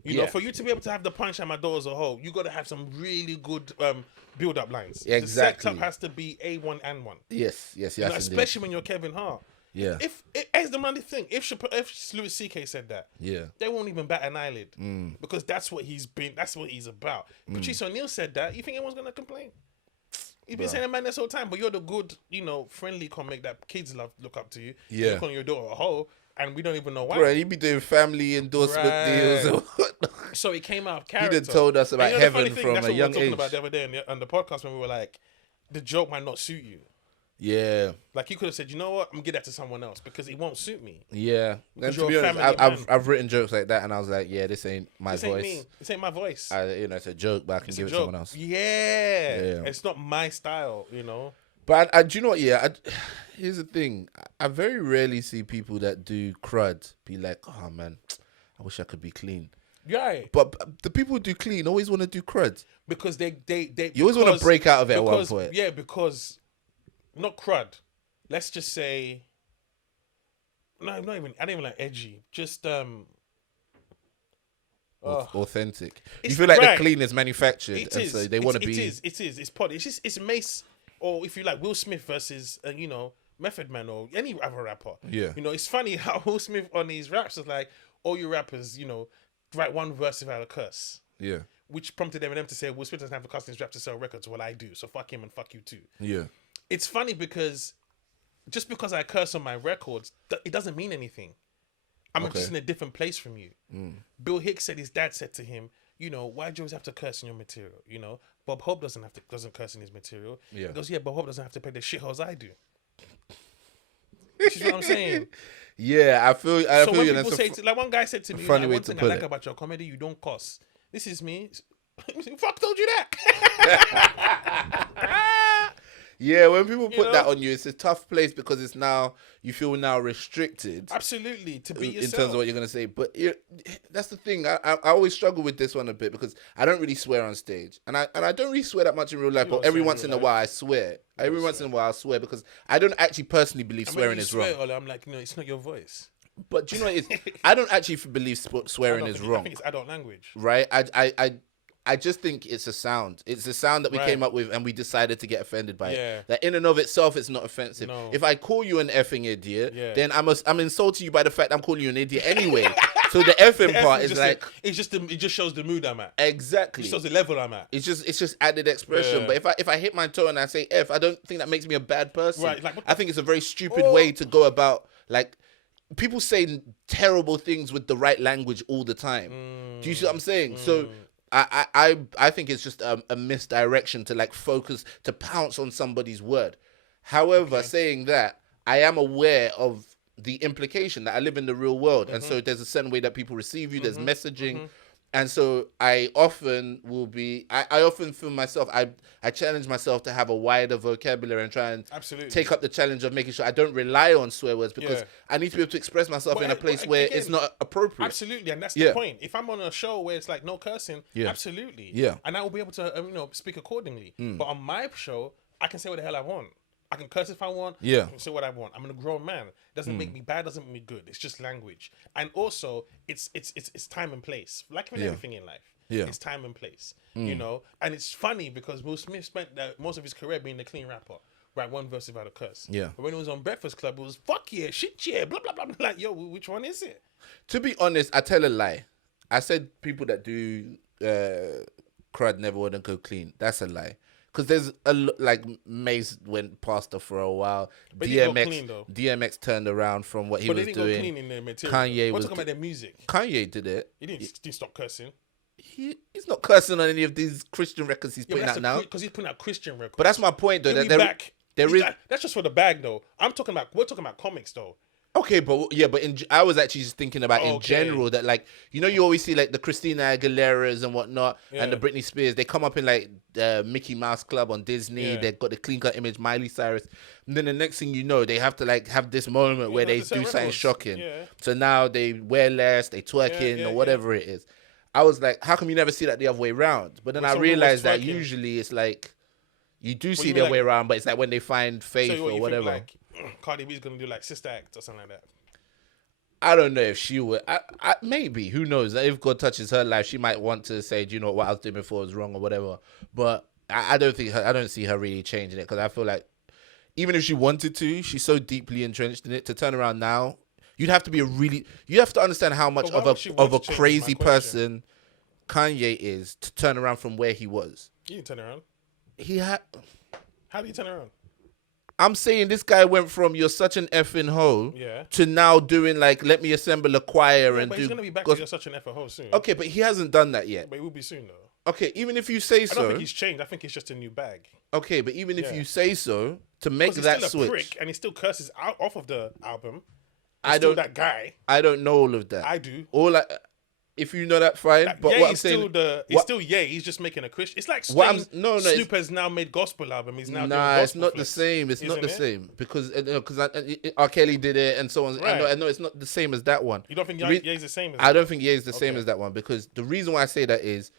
You know, for you to be able to have the punch and my daughter's a hoe, you got to have some really good build-up lines. Exactly. The setup has to be A1 and 1. Yes, You know, especially when you're Kevin Hart. Yeah. As the money thing, if Louis C.K. said that, yeah, they won't even bat an eyelid because that's what he's been. That's what he's about. Patrice O'Neal said that. You think anyone's gonna complain? He's been saying that man this whole time, but you're the good, you know, friendly comic that kids look up to you. Yeah, you're calling your daughter a hoe, and we don't even know why. Right, he be doing family endorsement deals. So it came out of He character. done told us about And the funny heaven thing, from that's a what young we were talking age. about the other day on the podcast when we were like, the joke might not suit you. Yeah. Like you could have said, you know what, I'm gonna give that to someone else because it won't suit me. Yeah. And to you're be a honest, family man. I've written jokes like that, and I was like, yeah, this ain't my This voice. ain't me. This ain't my voice. It's a joke, but I can It's give a it joke. to someone else. Yeah. Yeah. It's not my style, you know. But I do you know what? Yeah, here's the thing. I very rarely see people that do crud be like, oh man, I wish I could be clean. Yeah. But the people who do clean always want to do crud. Because they You always want to break out of it at one point. Yeah, because not crud. Let's just say no, not even I don't even like edgy. Just Authentic. You It's feel like right. the clean is manufactured, It and is. so they want to It be. is. It's pod. It's Mace, or if you like Will Smith versus Method Man or any other rapper. Yeah. You know, it's funny how Will Smith on his raps is like all you rappers, write one verse without a curse, Yeah. which prompted Eminem to say Will Smith doesn't have a curse in his rap to sell records. Well, I do. So fuck him and fuck you too. Yeah. It's funny because just because I curse on my records, it doesn't mean anything. I'm just in a different place from you. Bill Hicks said his dad said to him, why do you always have to curse in your material? Bob Hope doesn't curse in his material. Yeah. He goes, yeah, Bob Hope doesn't have to pay the shitholes I do. Which is what I'm saying. Yeah, I feel So when you. people say, like one guy said to me, funny way one to thing I put like it. about your comedy, you don't cuss. This is me. Fuck told you that. Yeah, when people put know? that on you, it's a tough place because it's now you feel now restricted. Absolutely, to be in yourself. terms of what you're gonna say. But that's the thing. I always struggle with this one a bit because I don't really swear on stage, and I don't really swear that much in real life. You But don't every swear in once real in a life. while, I swear. Every once in a while, I swear because I don't actually personally believe And when swearing you is swear, wrong. Ola, I'm like, it's not your voice. But do you know what it is? I don't actually believe swearing is I wrong. think it's adult language. Right? I just think it's a sound. It's a sound that we Right. came up with and we decided to get offended by Yeah. it. That in and of itself, it's not offensive. No. If I call you an effing idiot, Yeah. then I'm insulting you by the fact I'm calling you an idiot anyway. So the effing part is like it just shows the mood I'm at. exactly. It shows the level I'm at. It's just added expression. Yeah. But if I hit my toe and I say F, I don't think that makes me a bad person. Right, like, what I think it's a very stupid way to go about like. People say terrible things with the right language all the time. Do you see what I'm saying? So I think it's just a misdirection to like focus to pounce on somebody's word. However, saying that, I am aware of the implication that I live in the real world, and so there's a certain way that people receive you. There's messaging. And so I often will be, I often feel myself, I challenge myself to have a wider vocabulary and try and Absolutely. take up the challenge of making sure I don't rely on swear words because Yeah. I need to be able to express myself in a place but where again, it's not appropriate. Absolutely, and that's Yeah. the point. If I'm on a show where it's like no cursing, Yeah. absolutely, Yeah. and I will be able to, speak accordingly. But on my show, I can say what the hell I want. I can curse if I want. Yeah. I can say what I want. I'm a grown man. Doesn't make me bad. Doesn't make me good. It's just language, and also it's time and place. Like with everything in life. Yeah. It's time and place. And it's funny because Will Smith spent most of his career being a clean rapper. Right, one verse without a curse. Yeah. But when he was on Breakfast Club, it was fuck yeah, shit yeah, blah blah blah. Like, yo, which one is it? To be honest, I tell a lie. I said people that do crud never want to go clean. That's a lie. Because there's like Mace went pastor for a while. But he didn't go clean, though. DMX turned around from what he But was they didn't doing. go clean in their material. Kanye We're was talking about their music. Kanye did it. He didn't stop cursing. He's not cursing on any of these Christian records he's putting out now. Because he's putting out Christian records. But that's my point, though. He'll That be back. there is That's just for the bag, though. We're talking about comics, though. okay, but I was actually just thinking about in Okay. general that like you always see like the Christina Aguileras and whatnot and the Britney Spears. They come up in like Mickey Mouse Club on Disney. Yeah. They've got the clean cut image Miley Cyrus, and then the next thing you know, they have to like have this moment where they they have to sell do something records. shocking. Yeah. So now they wear less, they twerking Yeah, or whatever it is. I was like, how come you never see that the other way around? But then When I someone was realized that twerking. usually it's like you do see you the mean other way around, but it's like when they find faith So what or you whatever. think, like, Cardi B's gonna do like Sister Act or something like that? I don't know if she would. Maybe. Who knows? If God touches her life, she might want to say, "Do you know what I was doing before was wrong or whatever." But I don't see her really changing it because I feel like even if she wanted to, she's so deeply entrenched in it. To turn around now, you have to understand how much But why of would she a want to change is my crazy question. person Kanye is to turn around from where he was. You didn't turn around. He had. How do you turn around? I'm saying this guy went from "you're such an effing hoe" Yeah. to now doing like "let me assemble a choir" and But do. he's gonna be back to "you're such an effort hoe" soon. Okay, but he hasn't done that yet. But it will be soon though. Okay, even if you say I so. don't think he's changed. I think it's just a new bag. Okay, but even if Yeah. you say so, to make He's that still a switch, prick, and he still curses out off of the album. I Still don't. that guy. I don't know all of that. I do. If you know that, fine. But Ye what I'm is saying, still Ye. He's just making a Christian. It's like no, Snoop has now made gospel album. He's now doing nah, gospel it's not the flex. same. It's not Isn't the it? same because R. Kelly did it and so on. Right. I know it's not the same as that one. You don't think Ye's the same? As I that? don't think Ye is the same Okay. as that one because the reason why I say that is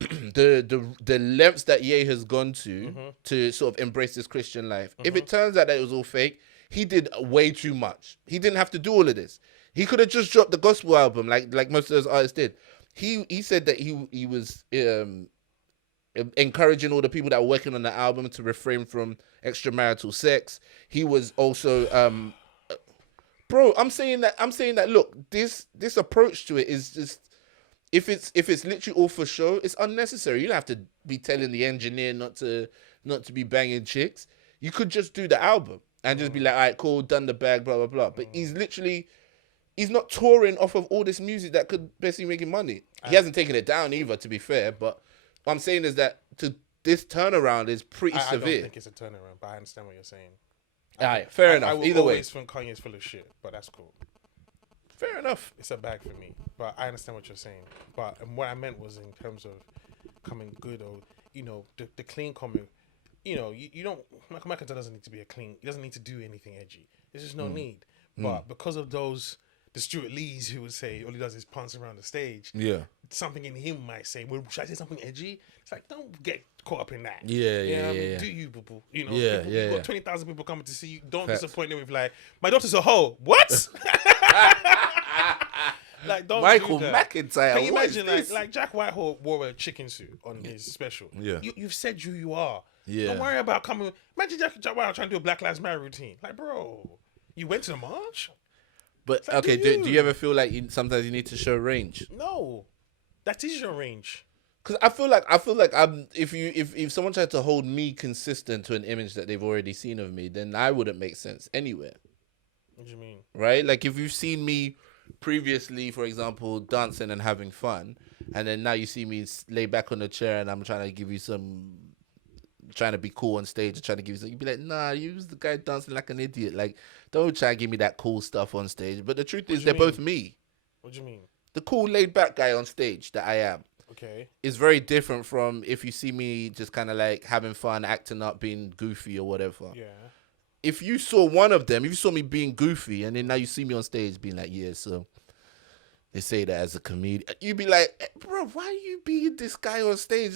the lengths that Ye has gone to sort of embrace this Christian life. If it turns out that it was all fake, he did way too much. He didn't have to do all of this. He could have just dropped the gospel album like most of those artists did. He said that he was encouraging all the people that were working on the album to refrain from extramarital sex. He was also bro, I'm saying that look, this approach to it is just if it's literally all for show, it's unnecessary. You don't have to be telling the engineer not to be banging chicks. You could just do the album and just be like, all right, cool, done the bag, blah blah blah. But he's not touring off of all this music that could basically make him money. He hasn't taken it down either, to be fair. But what I'm saying is that this turnaround is pretty severe. I don't think it's a turnaround, but I understand what you're saying. All right, fair enough. I will Either way, always think Kanye's full of shit, but that's cool. fair enough. It's a bag for me, but I understand what you're saying. But what I meant was in terms of coming good or the clean comment. You don't. Michael doesn't need to be a clean. He doesn't need to do anything edgy. There's just no need. But because of the Stuart Lees who would say all he does is pants around the stage. Yeah. Something in him might say, "Well, should I say something edgy?" It's like, don't get caught up in that. Yeah. Do you, boo boo? Yeah. You've got 20,000 people coming to see you. Don't disappoint them with like, my daughter's a hoe. What? Like, don't Michael do that. McIntyre. Can you what is imagine this? like Jack Whitehall wore a chicken suit on his special? Yeah. You've said who you are. Yeah. Don't worry about coming. Imagine Jack Whitehall trying to do a Black Lives Matter routine. Like, bro, you went to the march? But like, okay, do do you ever feel like sometimes you need to show range? No, that is your range. Because I feel like if someone tried to hold me consistent to an image that they've already seen of me, then I wouldn't make sense anywhere. What do you mean? Right? Like if you've seen me previously, for example, dancing and having fun, and then now you see me lay back on the chair and I'm trying to give you trying to be cool on stage, trying to give you something, you'd be like, nah, you was the guy dancing like an idiot. Like, don't try and give me that cool stuff on stage. But the truth is, they're both me. What do you mean? The cool, laid-back guy on stage that I am. Okay. Is very different from if you see me just kind of like having fun, acting up, being goofy or whatever. Yeah. If you saw one of them, if you saw me being goofy, and then now you see me on stage being like, yeah, so they say that as a comedian, you'd be like, bro, why are you being this guy on stage?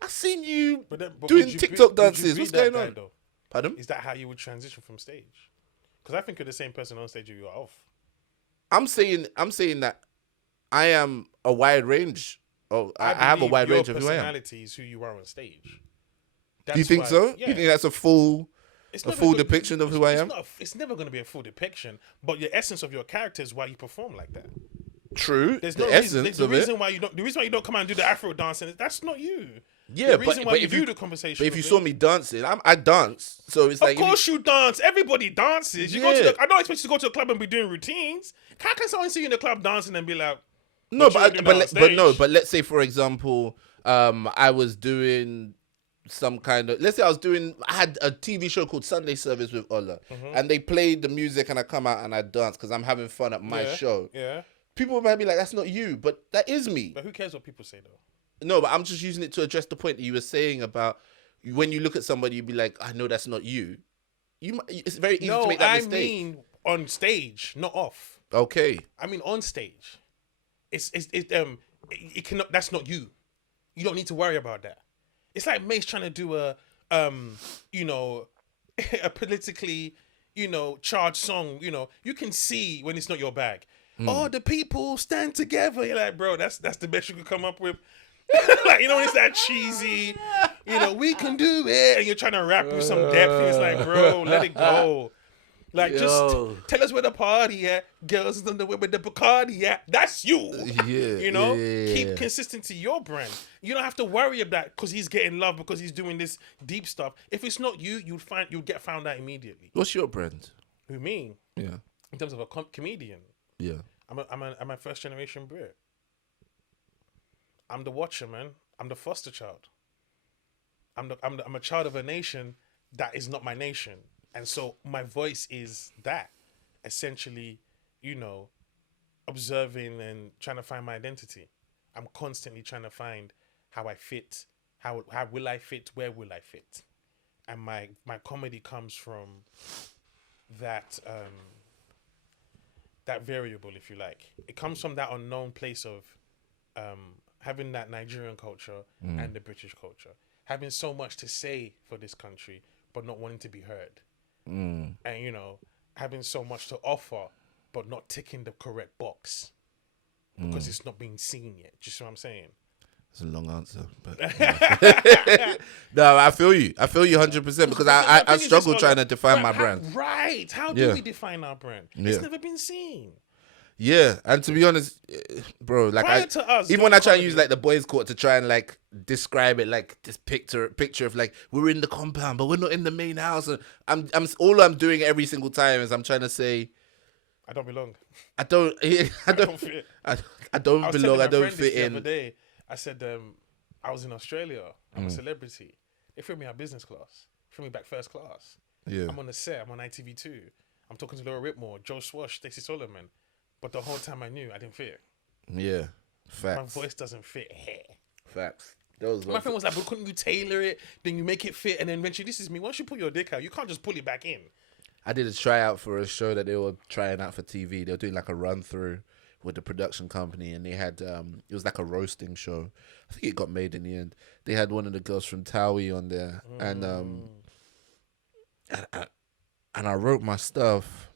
I seen you doing TikTok dances. What's going on? Though? Pardon? Is that how you would transition from stage? Because I think you're the same person on stage you are off. I'm saying that I am a wide range. Oh, I have a wide range of who I am. Your personality is who you are on stage. Do you think so? Yeah. You think that's a full depiction of who I am? It's never going to be a full depiction, but your essence of your character is why you perform like that. True. There's the no essence reason, of the it. reason why you don't. The reason why you don't come out and do the Afro dancing, that's not you. Yeah, the reason why but you if do the conversation. But if you saw me dancing, I dance. So it's of like, course you dance. Everybody dances. You go to I don't expect you to go to a club and be doing routines. How can someone see you in the club dancing and be like, no, but let's say for example, I was doing some kind of, I had a TV show called Sunday Service with Ola, and they played the music and I come out and I dance because I'm having fun at my show. Yeah. People might be like, that's not you, but that is me. But who cares what people say though? No, but I'm just using it to address the point that you were saying about when you look at somebody, you'd be like, I know that's not you. It's very easy to make that mistake. I mean on stage, not off. Okay. I mean on stage. It cannot. That's not you. You don't need to worry about that. It's like Mace trying to do a a politically, charged song. You can see when it's not your bag. Oh, the people stand together. You're like, bro, that's the best you could come up with. Like, it's that cheesy. We can do it, and you're trying to rap with some depth. And it's like, bro, let it go. Like, Yo. just tell us where the party at. Girls in the way with the Bacardi at. That's you. Yeah, You know? yeah. Keep consistent to your brand. You don't have to worry about that because he's getting love, because he's doing this deep stuff. If it's not you, you'll get found out immediately. What's your brand? Who, me? Yeah. In terms of a comedian. Yeah. I'm a first generation Brit. I'm the watcher, man. I'm the foster child. I'm a child of a nation that is not my nation. And so my voice is that, essentially, you know, observing and trying to find my identity. I'm constantly trying to find how I fit, how will I fit, where will I fit. And my comedy comes from that that variable, if you like. It comes from that unknown place of having that Nigerian culture and the British culture. Having so much to say for this country, but not wanting to be heard. And, you know, having so much to offer, but not ticking the correct box because it's not being seen yet. Do you see what I'm saying? It's a long answer, but no, I feel you. I feel you 100% because I struggle trying to define my brand. Right? How do we define our brand? It's never been seen. Yeah, and to be honest, bro, like Prior to us, even when I try and use like the boys' court to try and like describe it, like this picture of like we're in the compound, but we're not in the main house, and I'm doing every single time is I'm trying to say, I don't belong. I don't fit. I don't belong. I don't fit in. The other day, I said I was in Australia. I'm a celebrity. They flew me out business class. Flew me back first class. Yeah, I'm on the set. I'm on ITV2. I'm talking to Laura Whitmore, Joe Swash, Stacey Solomon. But the whole time I knew I didn't fit. Yeah, facts. My voice doesn't fit here. Facts. My friend was like, but couldn't you tailor it? Then you make it fit, and then eventually, this is me. Once you pull your dick out, you can't just pull it back in. I did a tryout for a show that they were trying out for TV. They were doing like a run through with the production company, and they had it was like a roasting show. I think it got made in the end. They had one of the girls from Towie on there, and I wrote my stuff.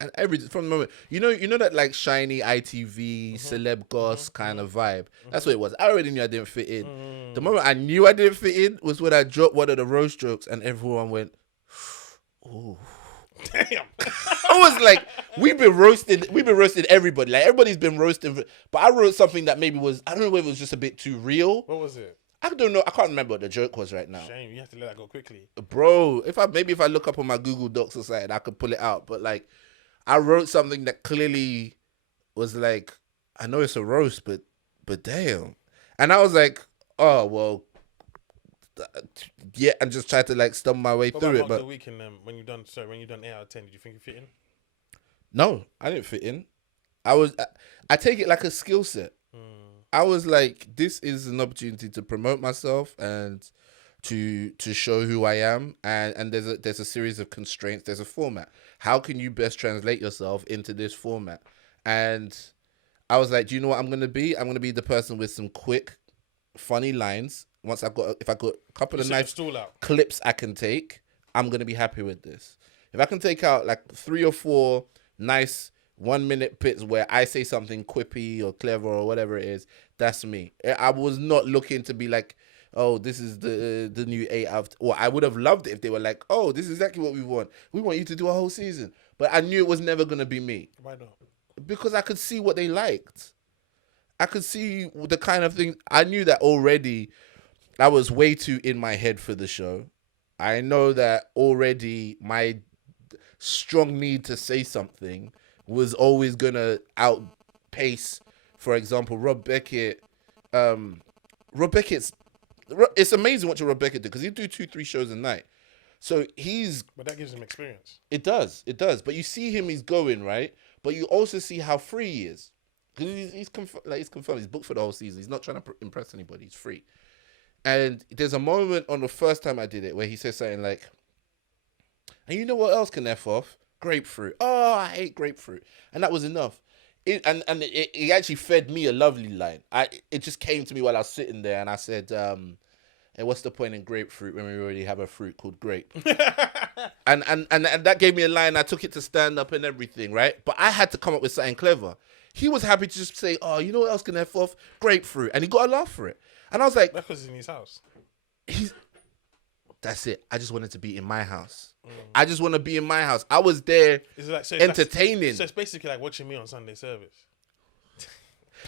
And from the moment, you know that like shiny ITV celeb goss kind of vibe. That's what it was. I already knew I didn't fit in. The moment I knew I didn't fit in was when I dropped one of the roast jokes, and everyone went, "Oh, damn!" I was like, "We've been roasting everybody. Like everybody's been roasting." But I wrote something that maybe was, I don't know whether it was just a bit too real. What was it? I don't know. I can't remember what the joke was right now. Shame, you have to let that go quickly, bro. If I look up on my Google Docs or something, I could pull it out. But like, I wrote something that clearly was like, I know it's a roast, but damn. And I was like, oh, well, yeah, and just tried to like stumble my way through it. But the week in, when you done 8 out of 10, did you think you fit in? No, I didn't fit in. I take it like a skill set. I was like, this is an opportunity to promote myself and to show who I am, and there's a series of constraints. There's a format. How can you best translate yourself into this format? And I was like, do you know what I'm gonna be? I'm gonna be the person with some quick, funny lines. If I got a couple of nice clips I can take, I'm gonna be happy with this. If I can take out like 3 or 4 nice 1-minute bits where I say something quippy or clever or whatever it is, that's me. I was not looking to be like, oh, this is the new 8 out of... Or I would have loved it if they were like, oh, this is exactly what we want. We want you to do a whole season. But I knew it was never going to be me. Why not? Because I could see what they liked. I could see the kind of thing... I knew that already I was way too in my head for the show. I know that already my strong need to say something was always going to outpace, for example, Rob Beckett. Rob Beckett's... It's amazing watching Rob Beckett do, because he do 2-3 shows a night. So he's... But that gives him experience. It does. But you see him, he's going, right? But you also see how free he is. Because he's confirmed. He's booked for the whole season. He's not trying to impress anybody. He's free. And there's a moment on the first time I did it where he says something like, and you know what else can F off? Grapefruit. Oh, I hate grapefruit. And that was enough. It actually fed me a lovely line. It just came to me while I was sitting there, and I said, hey, what's the point in grapefruit when we already have a fruit called grape? and that gave me a line. I took it to stand up and everything, right? But I had to come up with something clever. He was happy to just say, oh, you know what else can F off? Grapefruit. And he got a laugh for it. And I was like... That's because he's in his house. That's it. I just wanted to be in my house. I just want to be in my house. I was there entertaining. So it's basically like watching me on Sunday service.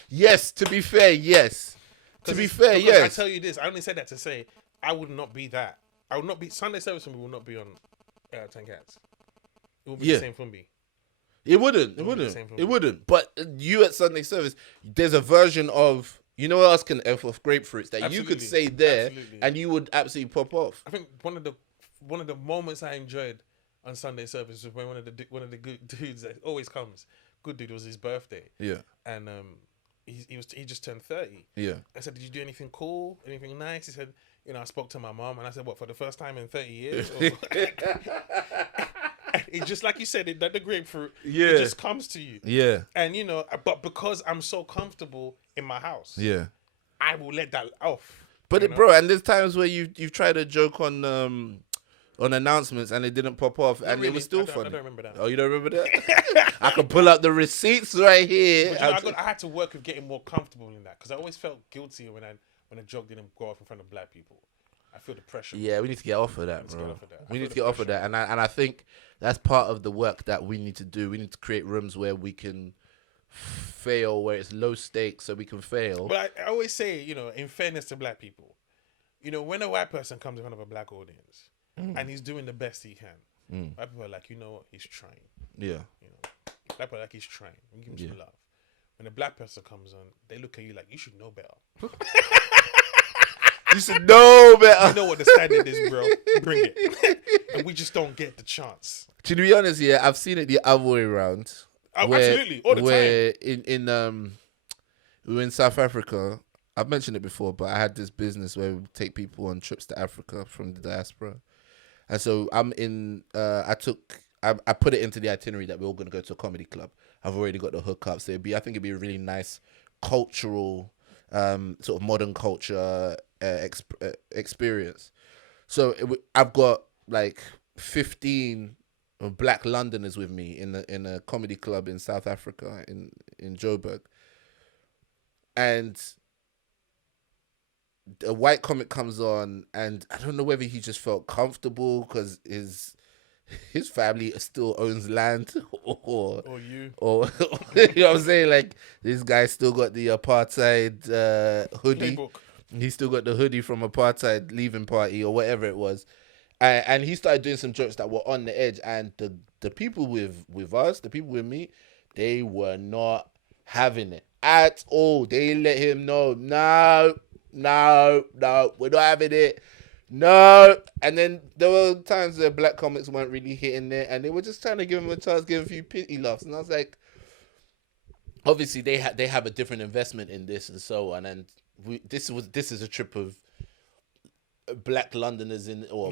Yes, to be fair, yes. To be fair, because yes. I tell you this, I only said that to say I would not be that. I would not be Sunday service for me will not be on 10 Cats. It will be the same Funmbi. It wouldn't. But you at Sunday service, there's a version of, you know what else can F off grapefruits that you could say there and you would absolutely pop off. I think one of the moments I enjoyed on Sunday service was when one of the good dudes that always comes, good dude, it was his birthday. Yeah. And he just turned 30. Yeah. I said, did you do anything cool? Anything nice? He said, I spoke to my mom, and I said, what, for the first time in 30 years? It's just like you said, that the grapefruit, it just comes to you. Yeah. And, but because I'm so comfortable in my house, I will let that off. But, bro, and there's times where you've tried to joke on announcements and it didn't pop off, and it was still funny. I don't remember that. Oh, you don't remember that? I can pull up the receipts right here. I had to work with getting more comfortable in that, because I always felt guilty when a joke didn't go off in front of black people. I feel the pressure. Yeah, we need to get off of that, bro. We need to get off of that, and I think that's part of the work that we need to do. We need to create rooms where we can fail, where it's low stakes, so we can fail. But I always say, in fairness to black people, when a white person comes in front of a black audience and he's doing the best he can, white people are like, he's trying. Yeah. Black people are like, he's trying. You give him some love. When a black person comes on, they look at you like, you should know better. You should know better. You know what the standard is, bro. Bring it. And we just don't get the chance. To be honest, I've seen it the other way around. Absolutely, all the time. We were in South Africa. I've mentioned it before, but I had this business where we take people on trips to Africa from the diaspora. And so I'm in, I put it into the itinerary that we're all going to go to a comedy club. I've already got the hookup. So I think it'd be a really nice cultural, sort of modern culture experience. So I've got like 15 black Londoners with me in a comedy club in South Africa, in Joburg. And a white comic comes on, and I don't know whether he just felt comfortable because his family still owns land, or you know what I'm saying? Like, this guy still got the apartheid hoodie. Playbook. He still got the hoodie from apartheid leaving party or whatever it was. And he started doing some jokes that were on the edge, and the people with us, the people with me, they were not having it at all. They let him know, no, we're not having it. No. And then there were times where black comics weren't really hitting it, and they were just trying to give him a chance, give him a few pity laughs. And I was like, obviously they have a different investment in this and so on. And this is a trip of black Londoners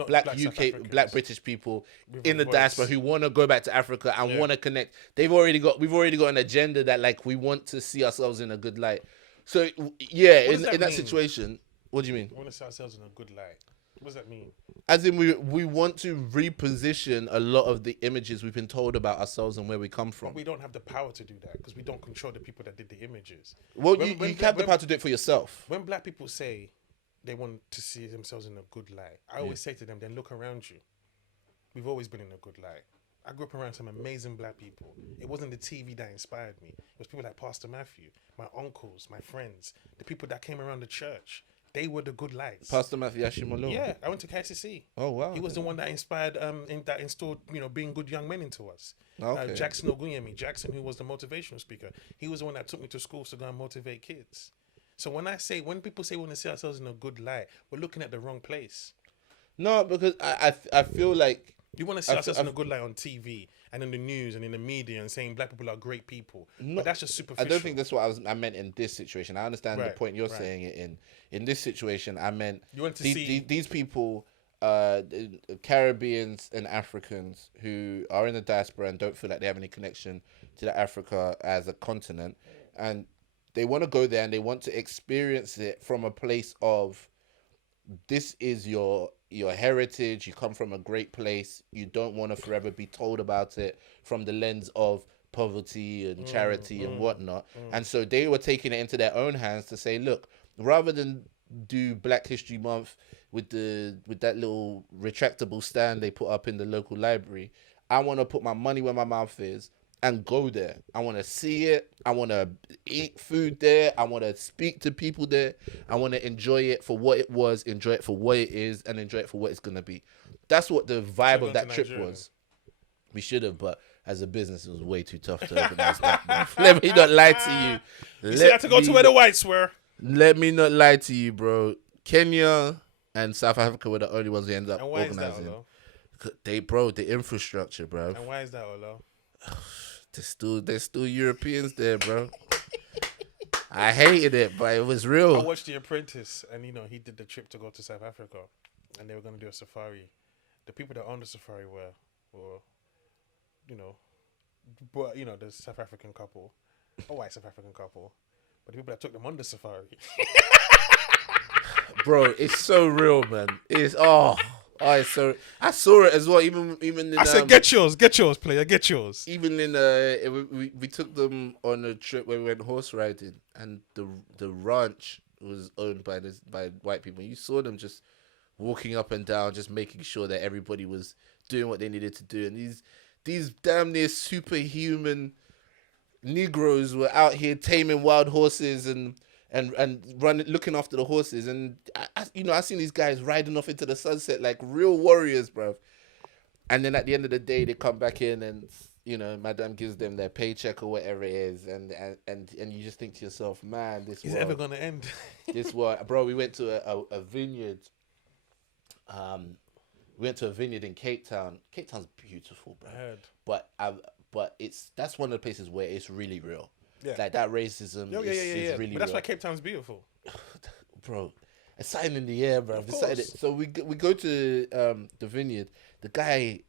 black UK, black British people in the diaspora who want to go back to Africa and want to connect. We've already got an agenda that, like, we want to see ourselves in a good light. So in that situation, what do you mean? We want to see ourselves in a good light. What does that mean? As in, we want to reposition a lot of the images we've been told about ourselves and where we come from. But we don't have the power to do that because we don't control the people that did the images. Well, you have the power to do it for yourself. When black people say they want to see themselves in a good light, I always say to them, then look around you. We've always been in a good light. I grew up around some amazing black people. It wasn't the TV that inspired me. It was people like Pastor Matthew, my uncles, my friends, the people that came around the church. They were the good lights. Pastor Matthew Ashimolo. Yeah, I went to KCC. Oh wow. He was the one that inspired, that installed, being good young men into us. Okay. Jackson Ogunyemi, Jackson, who was the motivational speaker, he was the one that took me to schools to go and motivate kids. So when people say we want to see ourselves in a good light, we're looking at the wrong place. No, because I feel like you want to see ourselves in a good light on TV and in the news and in the media and saying black people are great people. But that's just superficial. I don't think that's what I meant in this situation. I understand the point you're saying it in. In this situation, I meant you want to see these people, Caribbeans and Africans who are in the diaspora and don't feel like they have any connection to Africa as a continent, and they want to go there and they want to experience it from a place of, this is your heritage. You come from a great place. You don't want to forever be told about it from the lens of poverty and charity and whatnot. And so they were taking it into their own hands to say, look, rather than do Black History Month with that little retractable stand they put up in the local library. I want to put my money where my mouth is and go there. I want to see it. I want to eat food there. I want to speak to people there. I want to enjoy it for what it was, enjoy it for what it is, and enjoy it for what it's gonna be. That's what the vibe of that trip was. We should have, but as a business, it was way too tough to organize that. Bro. Let me not lie to you. You still have to go to where the whites were. Let me not lie to you, bro. Kenya and South Africa were the only ones we ended up organizing. The infrastructure, bro. And why is that, Olo? There's still Europeans there, bro. I hated it, but it was real. I watched The Apprentice, and he did the trip to go to South Africa, and they were going to do a safari. The people that owned the safari were the South African couple, a white South African couple, but the people that took them on the safari. Bro, it's so real, man. It's so. I saw it as well. Even in, I said, get yours, player, get yours. Even in we took them on a trip where we went horse riding, and the ranch was owned by white people. You saw them just walking up and down, just making sure that everybody was doing what they needed to do, and these damn near superhuman Negroes were out here taming wild horses and running, looking after the horses, and I seen these guys riding off into the sunset like real warriors, bro. And then at the end of the day, they come back in, and Madame gives them their paycheck or whatever it is, and you just think to yourself, man, this is ever gonna end. This world, bro. We went to a vineyard. We went to a vineyard in Cape Town. Cape Town's beautiful, bro. I heard. But that's one of the places where it's really real. Yeah. Like that racism is really But that's real. why Cape Town's beautiful. Bro, it's something in the air, bro. So we go to the vineyard. The guy,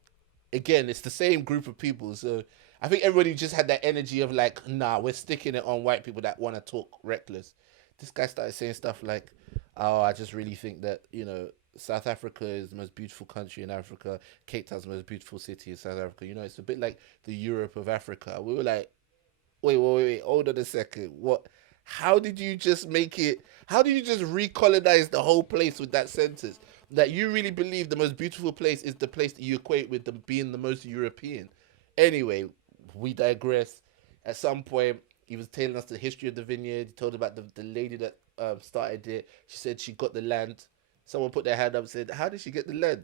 again, it's the same group of people. So I think everybody just had that energy of like, nah, we're sticking it on white people that want to talk reckless. This guy started saying stuff like, oh, I just really think that, South Africa is the most beautiful country in Africa. Cape Town's the most beautiful city in South Africa. It's a bit like the Europe of Africa. We were like, wait, hold on a second. What? How did you just make it? How did you just recolonize the whole place with that sentence? That you really believe the most beautiful place is the place that you equate with them being the most European? Anyway, we digress. At some point, he was telling us the history of the vineyard. He told about the lady that started it. She said she got the land. Someone put their hand up and said, how did she get the land?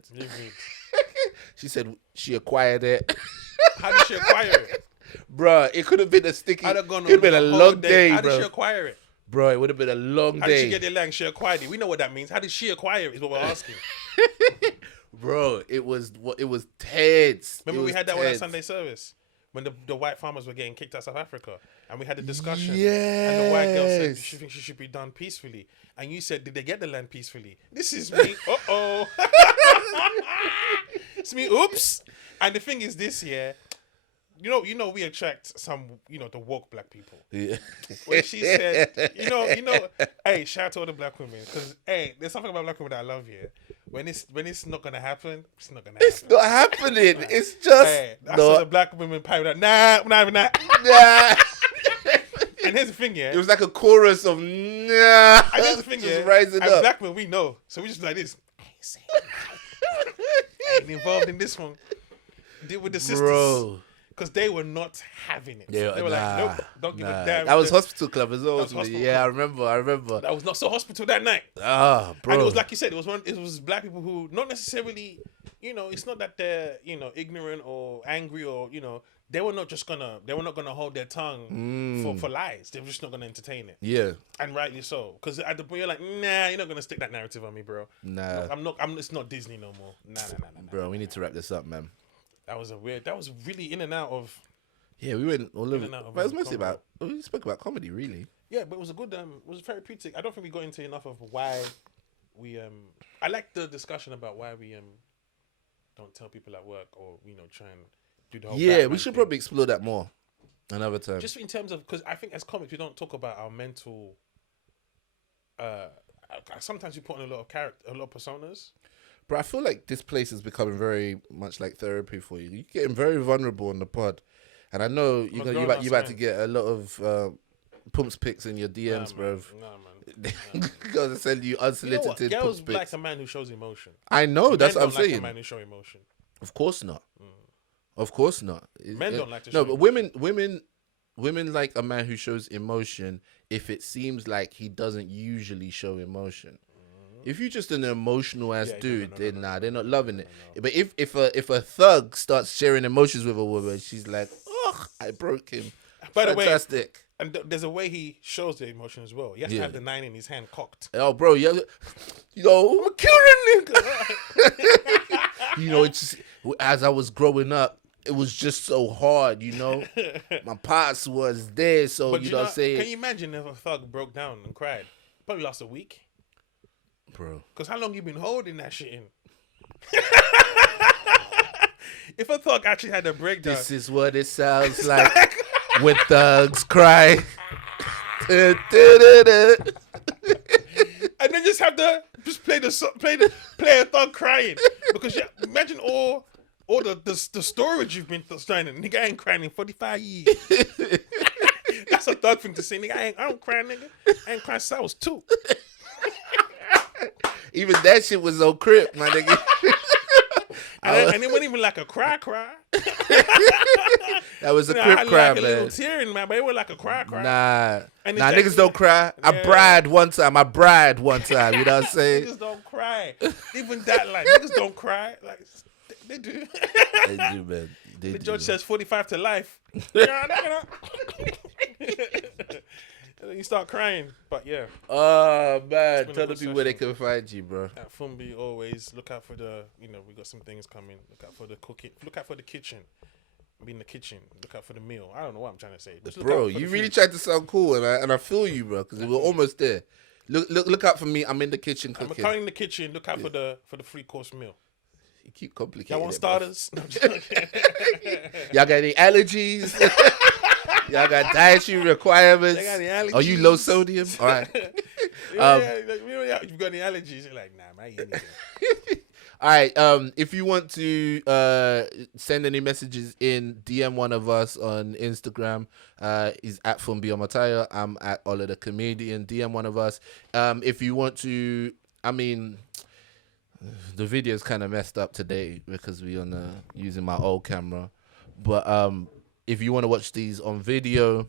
She said she acquired it. How did she acquire it? Bruh, it could have been a sticky... It would have been a long day, How bro. did she acquire it? Bro, it would have been a long day. How did she get the land? She acquired it. We know what that means. How did she acquire it is what we're asking. Bro, it was tense. Remember we had that with our Sunday service? When the white farmers were getting kicked out of South Africa, and we had a discussion, and the white girl said she thinks she should be done peacefully, and you said, did they get the land peacefully? This is me. It's me. Oops. And the thing is, this year, we attract some, the woke black people. Yeah. When she said, hey, shout out to all the black women, because there's something about black women that I love here. When it's not gonna happen, it's not gonna happen. It's not happening. It's just I saw the black women piping out. Nah, not even that. Nah. And here's the thing, yeah. It was like a chorus of nah. And here's the thing, just yeah. rising As up. black men, we know, so we just like this. I ain't involved in this one. Deal with the sisters. Bro. Because they were not having it. Yeah, they were like, nope, don't give a damn. That was Hospital Club as well. Yeah, I remember. That was not so hospital that night. Ah, bro. And it was like you said, it was black people who not necessarily, it's not that they're, ignorant or angry or, they were not gonna hold their tongue for lies. They were just not gonna entertain it. Yeah. And rightly so. Because at the point you're like, nah, you're not gonna stick that narrative on me, bro. Nah. It's not Disney no more. Nah. Bro, we need to wrap this up, man. That was really in and out of. Yeah, we went all over. But it was mostly comedy. we spoke about comedy, really. Yeah, but it was a good, it was therapeutic. I don't think we got into enough of why we, I like the discussion about why we, don't tell people at work or, try and do the whole. Yeah, Batman we should thing. probably explore that more another time. Just in terms of, because I think as comics, we don't talk about our mental, sometimes we put on a lot of personas. But I feel like this place is becoming very much like therapy for you. You're getting very vulnerable on the pod. And I know you're about to get a lot of pumps pics in your DMs, bro. Nah, man. Gonna send you You know what? unsolicited Girls pics. like a man who shows emotion. I know, Men that's what don't I'm like saying. a man who show emotion. Of course not. Of course not. Men don't like to No, show but women like a man who shows emotion if it seems like he doesn't usually show emotion. If you're just an emotional ass Yeah, dude, no, then no, no, they're no, not no, loving no, it. no. But if a thug starts sharing emotions with a woman, she's like, "Oh, I broke him." By the way, Fantastic. and there's a way he shows the emotion as well. He has to Yeah. have the 9 in his hand cocked. Oh, bro, you know, Kill that nigga. you know, it's as I was growing up, it was just so hard, you know. My pops was there, so But you know what I'm saying, can you imagine if a thug broke down and cried? Probably lost a week. bro. Because how long you been holding that shit in? If a thug actually had a breakdown. This is what it sounds like when thugs cry. And then just have play a thug crying. Because imagine all the storage you've been storing. Nigga ain't crying in 45 years. That's a thug thing to say. Nigga, I don't cry, nigga. I ain't crying since I was 2. Even that shit was so crip, my nigga. And it wasn't even like a cry. That was a You know, crip I had cry, like a little man. tear in my, but it wasn't like a cry. Nah, And nah, it's niggas like- don't cry. I Yeah. bribed one time. You know what I'm saying? Niggas don't cry. Even that, like, niggas don't cry. Like, they do. They do, man. They The do, judge man. says 45 to life. Yeah, and then you start crying. But yeah, Oh man, been a tell the good people where they session. can find you, bro. at Funmbi, always look out for we got some things coming. Look out for the cooking. Look out for the kitchen. Be in the kitchen. Look out for the meal. I don't know what I'm trying to say. Just look Bro, out for you the really food. tried to sound cool, and I feel you, bro, because we're almost there. Look out for me. I'm in the kitchen I'm cooking. currently in the kitchen. Look out for the 3-course meal. You keep complicating. Y'all want it, bro. starters? No, I'm joking. Y'all got any allergies? Y'all got dietary requirements? They got any Are you low allergies? sodium? All right. You've got any allergies? You're like, nah, man, I eat anything. All right. If you want to send any messages in, DM one of us on Instagram. Is at Funmbi Mataya. I'm at Ola the Comedian. DM one of us. If you want to, I mean, the video's kind of messed up today because we on using my old camera. But if you want to watch these on video,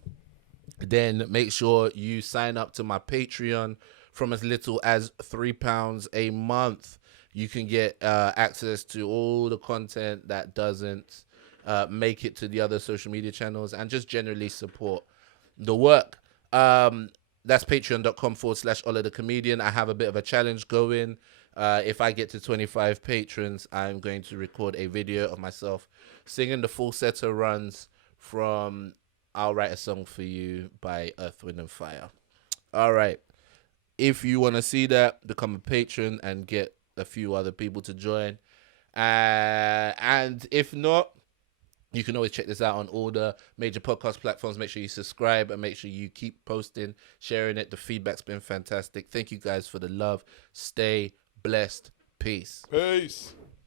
then make sure you sign up to my Patreon. From as little as £3 a month, you can get access to all the content that doesn't make it to the other social media channels, and just generally support the work. That's patreon.com/Ola the Comedian. I have a bit of a challenge going. If I get to 25 patrons, I'm going to record a video of myself singing the falsetto runs from I'll Write a Song for You by Earth, Wind and Fire. All right. If you want to see that, become a patron and get a few other people to join. And if not, you can always check this out on all the major podcast platforms. Make sure you subscribe and make sure you keep posting, sharing it. The feedback's been fantastic. Thank you guys for the love. Stay blessed. Peace. Peace.